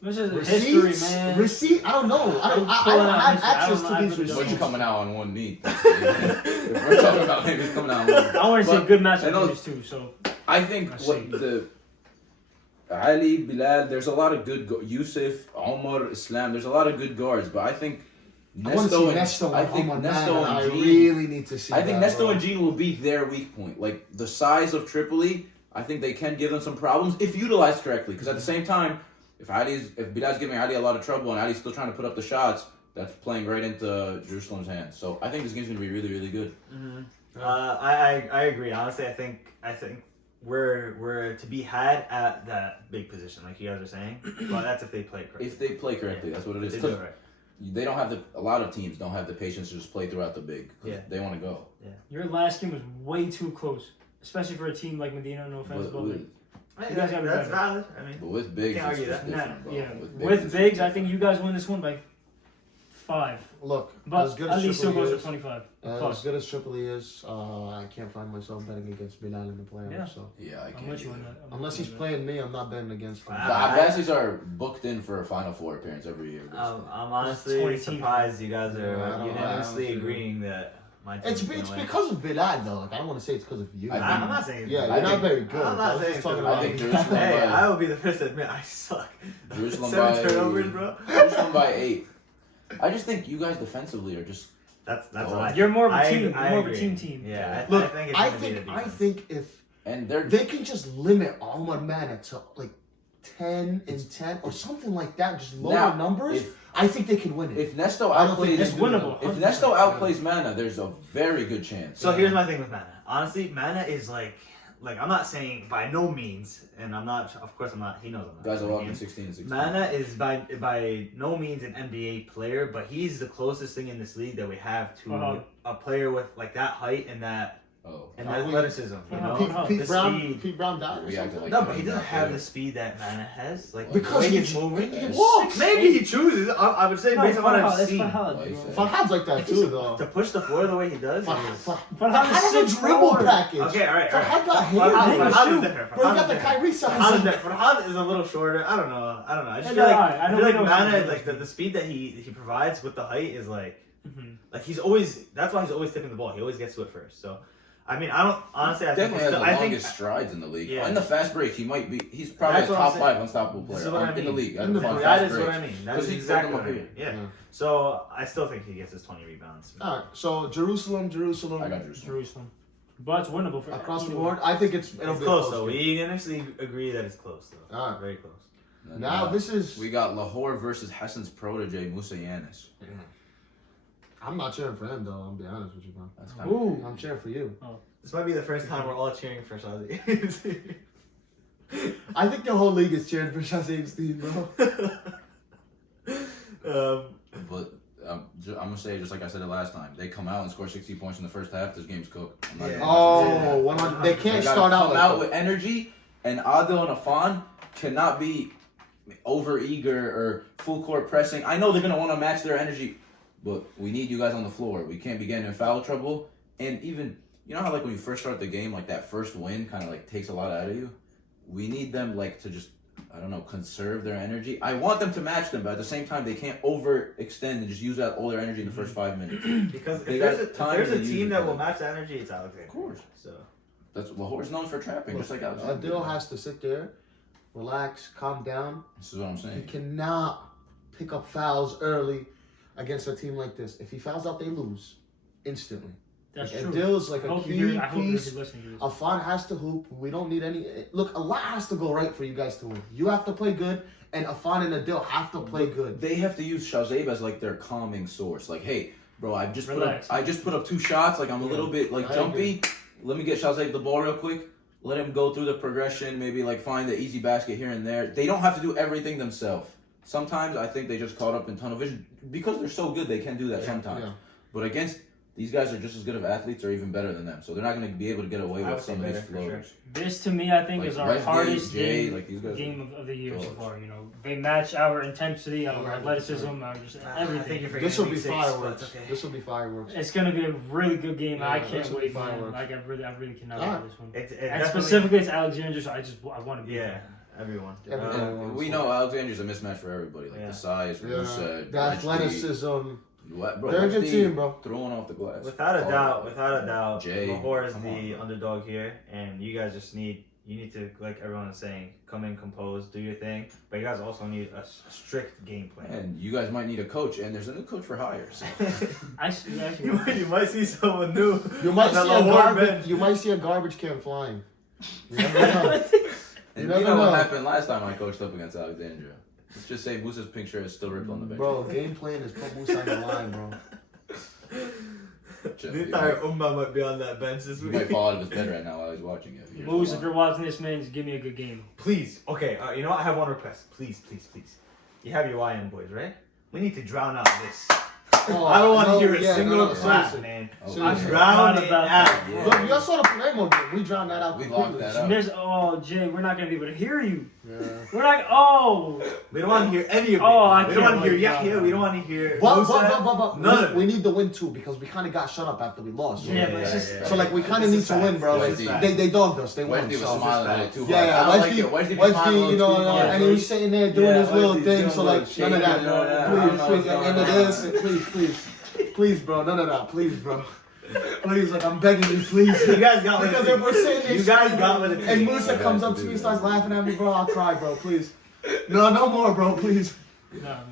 This is history, Receipts? man. Receipt? I don't know. I don't I'm pulling out have history. I access don't to know. these I really don't. Mudge receipts. coming out on one knee. If we're talking about niggas coming out on one knee. I want to see a But- good matchup and for those- these two. So I think I what see. Ali, Bilal, there's a lot of good Yusuf, Omar, Islam. There's a lot of good guards, but I think I want to see Nesto. I think Omar, Nesto man, and I Jean. really need to see. I think that, Nesto bro. and Jean will be their weak point. Like the size of Tripoli, I think they can give them some problems if utilized correctly. Because at the same time, if Bilal's giving Ali a lot of trouble and Ali's still trying to put up the shots, that's playing right into Jerusalem's hands. So I think this game's gonna be really, really good. I agree. Honestly, I think we're to be had at that big position, like you guys are saying. But that's if they play correctly. If they play correctly, that's what it is. They do it right. They don't have a lot of teams don't have the patience to just play throughout the big. Yeah. They want to go. Your last game was way too close, especially for a team like Medina. No offense, but like, Hey, You guys gotta be that's better. valid. I mean, But with bigs, Can't it's argue just that. different, bro. yeah. With With it's bigs, I different. think you guys win this one by 5. Look, But as good at as least still Tripoli goes is, for 25. as plus. good as Tripoli is, I can't find myself betting against Bilal in the playoffs. Yeah. So Yeah, I I'm can't. with you either. on that. unless he's playing me, I'm not betting against him. The Abbasis are booked in for a Final Four appearance every year. I'm It's honestly 20 surprised you guys Yeah, I are don't- unanimously I don't see agreeing that my team It's is gonna it's win. because of Bilal though. Like I don't want to say it's because of you. I I'm not saying. yeah, I you're not think- very good. I'm I not was saying just talking I about think you. Jerusalem Hey, by- I will be the first to admit I suck. Jerusalem 7 by turnovers, bro. Jerusalem by 8. I just think you guys defensively are just. That's Oh. what I You're more of a I- team. I You're more of a agree. team. Yeah, Look, I think it's I gonna be the think defense. if And they're. they can just limit Omar Mana to like 10 and 10 or something like that, just lower Now, numbers, if- I think they can win it. If Nesto I don't think outplays, It's winnable. if Nesto outplays Mana, there's a very good chance. So here's my thing with Mana. Honestly, Mana is like I'm not saying by no means, and I'm not. Of course, I'm not. He knows I'm not. Guys are walking Him. 16 and 16. Mana is by no means an NBA player, but he's the closest thing in this league that we have to Uh-huh. a player with like that height and that Oh. athleticism. You know, Uh-huh. Pete the Brown, speed. Pete Brown died. Or We something? acted like No, that. but he doesn't have the speed that Mana has. Like Because the way he he's moving. he walks. Maybe he chooses. I would say No, based on what I've it's seen, Fahad, Like bro. that. Farhad's like that too, though. to push the floor the way he does. Farhad is- Farhad has a 6'4". dribble package. Okay, all right. Farhad got Farhad- hit. Farhad Bro, is different. you Farhad got is the different. Kyrie Farhad is size. different. Farhad is a little shorter. I don't know. I just Yeah, feel like I I know feel like what Mana, you're like saying. the speed that he provides with the height is like Mhm. he's always. That's why he's always tipping the ball. He always gets to it first. So, I mean, I don't honestly. I think Definitely has he's the still, I think longest strides in the league. Yeah. In the fast break, he might be. He's probably a That's what I'm top saying. 5 unstoppable This is player what I in the mean. league. In the on break. fast that is what breaks. I mean. That Because is he's exactly built what I them mean. up Yeah. Yeah. So I still think he gets his 20 rebounds. All right, so Jerusalem, I got Jerusalem. Jerusalem. But it's winnable for across the either board. I think it'll It's be close a though. game. We unanimously agree that it's close though. All right. Very close. And, Now this is. We got Lahore versus Hassan's protege, Musa Yanis. I'm not cheering for him though. I'll be honest with you, bro. That's kind of. Ooh. I'm cheering for you. This might be the first time we're all cheering for Shazi. I think the whole league is cheering for Shazim's team, bro. But I'm gonna say just like I said it last time. They come out and score 60 points in the first half. This game's cooked. I'm not Yeah. even Oh, 100. They They can't gotta start out come like out that. with energy, and Adil and Afan cannot be over eager or full court pressing. I know they're gonna want to match their energy, but we need you guys on the floor. We can't be getting in foul trouble. And even you know how like when you first start the game, like that first win kind of like takes a lot out of you. We need them like to just I don't know conserve their energy. I want them to match them, but at the same time they can't overextend and just use out all their energy in the first 5 minutes. Because They if there's got a, time if there's to a use team it, that will though. match the energy, it's Alexandria. Of course. So That's Lahore's known for trapping, just like Alexandria. Adil has to sit there, relax, calm down. This is what I'm He saying. cannot pick up fouls early against a team like this. If he fouls out, they lose instantly. That's Like, true. Adil's like I a hope key you hear. I hope you're piece. listening to this. Afan has to hoop. We don't need any. Look, a lot has to go right for you guys to win. You have to play good, and Afan and Adil have to play good. They have to use Shazab as like their calming source. Like, hey, bro, I just Relax. put up 2 shots. Like I'm a little bit like I jumpy. Let me get Shazab the ball real quick. Let him go through the progression. Maybe like find the easy basket here and there. They don't have to do everything themselves. Sometimes I think they just caught up in tunnel vision because they're so good. They can do that sometimes. Yeah. But against these guys are just as good of athletes or even better than them. So they're not going to be able to get away I with would say some of these better, for sure. flows. This to me, I think, Like is our Westgate, hardest Jay, game, like these guys game of the year so dogs. far. You know, they match our intensity, our Yeah. athleticism, our just I think everything. you're This will be Week 6, fireworks. but okay. This will be fireworks. It's gonna be a really good game. Yeah, I this can't will be wait, man. fireworks. Like I really cannot Alright. wait for this one. It And definitely- specifically, it's Alexandria. So I want to be Yeah, there. everyone. Everyone. And we know Alexandria's a mismatch for everybody. Like Yeah. the size, Yeah. Musa, The athleticism. Bro, They're a good Westy team, bro. Throwing off the glass. Without a Oh, doubt, Jay, Lahore is come the on. underdog here, and you guys just need you need to, like everyone is saying, come in composed, do your thing. But you guys also need a strict game plan. And you guys might need a coach, and there's a new coach for hire. So. You might see someone new. You might on see the a Lahore garbage. bench. You might see a garbage can flying. You never know. And never you know know. what happened last time I coached up against Alexandria. Let's just say Musa's pink shirt is still ripped on the bench. Bro, game plan is put Musa on the line, bro. Chill, The you entire might- Ummah might be on that bench this He week. might fall out of his bed right now while he's watching it. Here's Moose, the if you're watching this, man, just give me a good game. Please. Okay, you know what? I have one request. Please. You have your YN boys, right? We need to drown out this. Oh, I don't want to no, hear a yeah, single no, clap, seriously. man. Oh, Seriously. I'm yeah. drowning About out. that. Yeah. Look, you all saw the Palermo game. We drowned that out We completely. locked that up. There's, oh, Jay, we're not gonna be able to hear you. Yeah. We're not. Oh, We don't want to hear any of it. Oh, I we don't can't want to hear wait. Yahya. We don't want to hear But Musa. None of we it. need the win too because we kind of got shut up after we lost. Yeah, but it's just- So like we kind of need to win, bro. This Like, is fact. they dogged us. They won. Wednesday was So. smiling a little too hard. Yeah, I yeah. don't like it. Wednesday be smiling a Wednesday, you little know, too hard. and he was sitting there doing Yeah, his little Wednesday's thing. doing So a like little none of that. shake, you know, I don't know Please, what's end going of this. Please, bro. None of that. Please, bro. Please, like I'm begging you, please. You guys got Because what if we're sitting there, You guys got what it and takes. Musa comes up to me, starts laughing at me, bro. I'll cry, bro. Please. No more, bro. Please. no, man.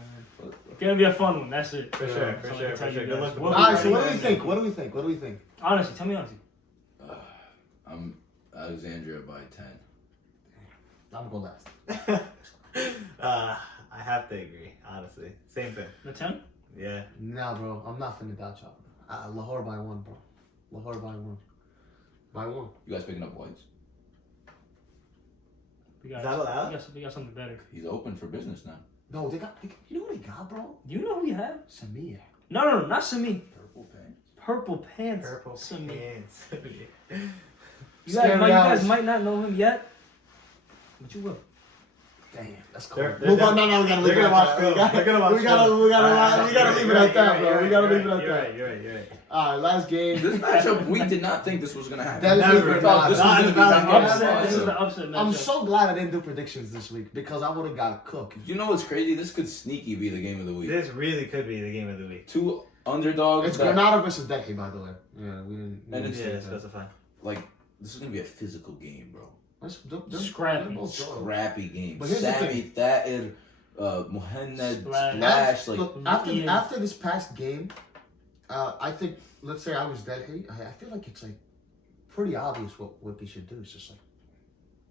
It's gonna be a fun one. That's it. For sure. That's all I can tell you Good guys. luck. We'll be All right. So ready. what do we think? Honestly, tell me honestly. I'm Alexandria by 10. I'm gonna go last. I have to agree. Honestly, same thing. The 10? Yeah. Nah, bro. I'm not finna doubt y'all. Lahore by 1, bro. Lahore by 1. By 1. You guys picking up whites? We got, Is that allowed? we got something better. He's open for business now. No, they got. You know what they got, bro? You know who we have? Samir. No, not Sami. Purple pants. Purple pants. Purple Sami. pants. You Scary guys eyes. might not know him yet, but you will. Damn, that's cool. They're Move on. No, we gotta leave they're it gonna at watch that. film. They're gonna watch We gotta film. leave it at that, bro. We gotta leave it at that. You're right. All right, last game. This matchup, we did not think this was gonna happen. That is Never. never. thought this was Not gonna in be the that Valley. Upset. This is awesome. the upset matchup. I'm so glad I didn't do predictions this week because I would have got cooked. You know what's crazy? This could sneaky be the game of the week. This really could be the game of the week. Two underdogs. It's that- Granada versus Delhi, by the way. Yeah, we didn't. And it's- Yeah, specify. Like, this is gonna be a physical game, bro. Scrappy. Scrappy game. But here's the Sami, thing. Tahir, Mohamed, Splash. Splash. Like, Look, after this past game, I think, let's say I was Delhi, I feel like it's like pretty obvious what they should do. It's just like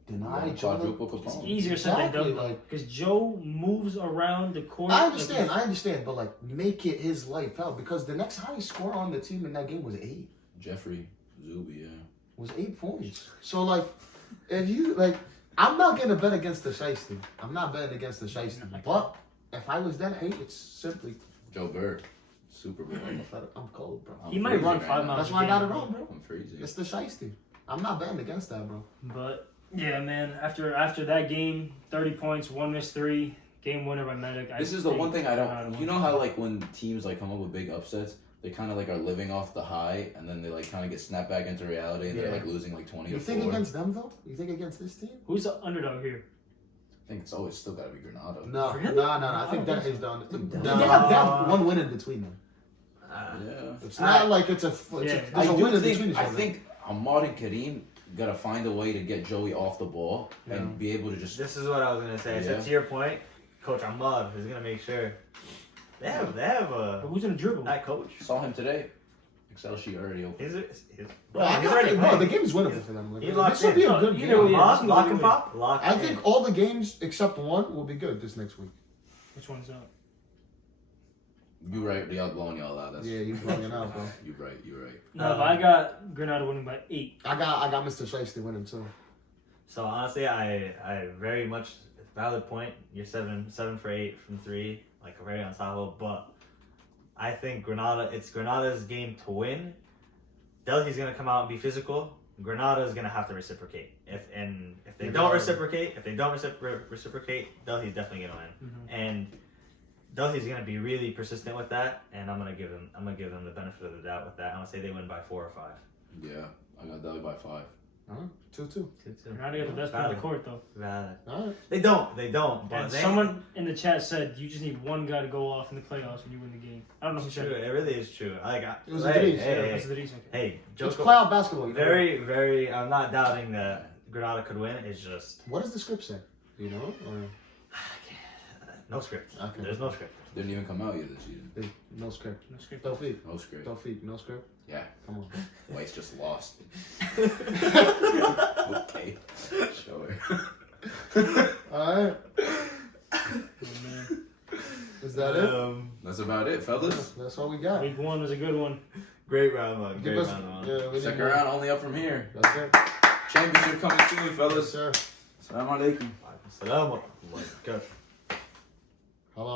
deny each other. quadruple It's Capone. easier said than Exactly, done, like- because Joe moves around the court. I understand, but like make it his life hell because the next highest score on the team in that game was 8. Jeffrey, Zubi, yeah. Was 8 points. So like, if you like, I'm not gonna bet against the Shiesty. I'm not betting against the Shiesty. But if I was Delhi, it's simply Joe Berg, Super Bowl. I'm cold, bro. I'm He might freezing run right 5 now. miles. That's why I got it wrong, bro. I'm freezing. It's the Shiesty. I'm not betting against that, bro. But yeah, man. After that game, 30 points, 1 missed 3, game winner by Medic. This is the one thing I don't. You know how like when teams like come up with big upsets, they kind of like are living off the high, and then they like kind of get snapped back into reality, and they're Yeah. like losing like 20 You to think 4. against them though? You think against this team? Who's the underdog here? I think it's always still gotta be Granada. No, Really? no. I I think don't Delhi's think done. so. They have one win in between them. Yeah. It's not like it's a. Yeah. There's I a win do in between think each I other. think Ahmad and Kareem gotta find a way to get Joey off the ball and be able to just. This is what I was gonna say. So Yeah. to your point, Coach Ahmad is gonna make sure they have But who's gonna dribble? that coach. Saw him today. Excel sheet already open. He's Bro, I he's got already faith, bro. The playing. game's winnable for them. Like, He locked this will be in. a good Either game. way, Ahmad, this lock is and a pop, lock. I in. think all the games except one will be good this next week. Which one's up? You right, y'all blowing y'all out. That's Yeah, you blowing it out, bro. You right. You right. No, but I got Granada winning by 8. I got Mr. Shiesty winning too. So honestly, I very much valid point. You're 7 for 8 from 3, like very unstoppable. But I think it's Granada's game to win. Delhi's gonna come out and be physical. Granada is gonna have to reciprocate. If they don't reciprocate, Delhi's definitely gonna win. Mhm. And Delhi's gonna be really persistent with that, and I'm gonna give them the benefit of the doubt with that. I'm gonna say they win by 4 or 5. Yeah, I got Delhi by 5. 2-2. 2-2. Granada got the best player on the court though. Valid. All right. They don't. But And they, someone in the chat said you just need one guy to go off in the playoffs when you win the game. I don't know who It's said true. it. It really is true. It was hey, Idris, hey, yeah. That's the reason. hey, It's Joko, playoff basketball. you know. very, very. I'm not doubting that Granada could win. It's just What does the script say? You know? Or... no script. Okay. There's no script. Didn't even come out yet this season. There's no script. No script. Tawfiq. No script. Tawfiq, no script? Yeah. Come on. White's just lost. Okay. Sure. Alright. Oh, man. Is that it? That's about it, fellas. That's all we got. Week 1 was a good one. Great round one. Give Great us, round one. yeah, we need Second more. round, only up from here. That's it. Championship coming soon, Yes, fellas. sir. Assalamu alaikum. Assalamu alaikum.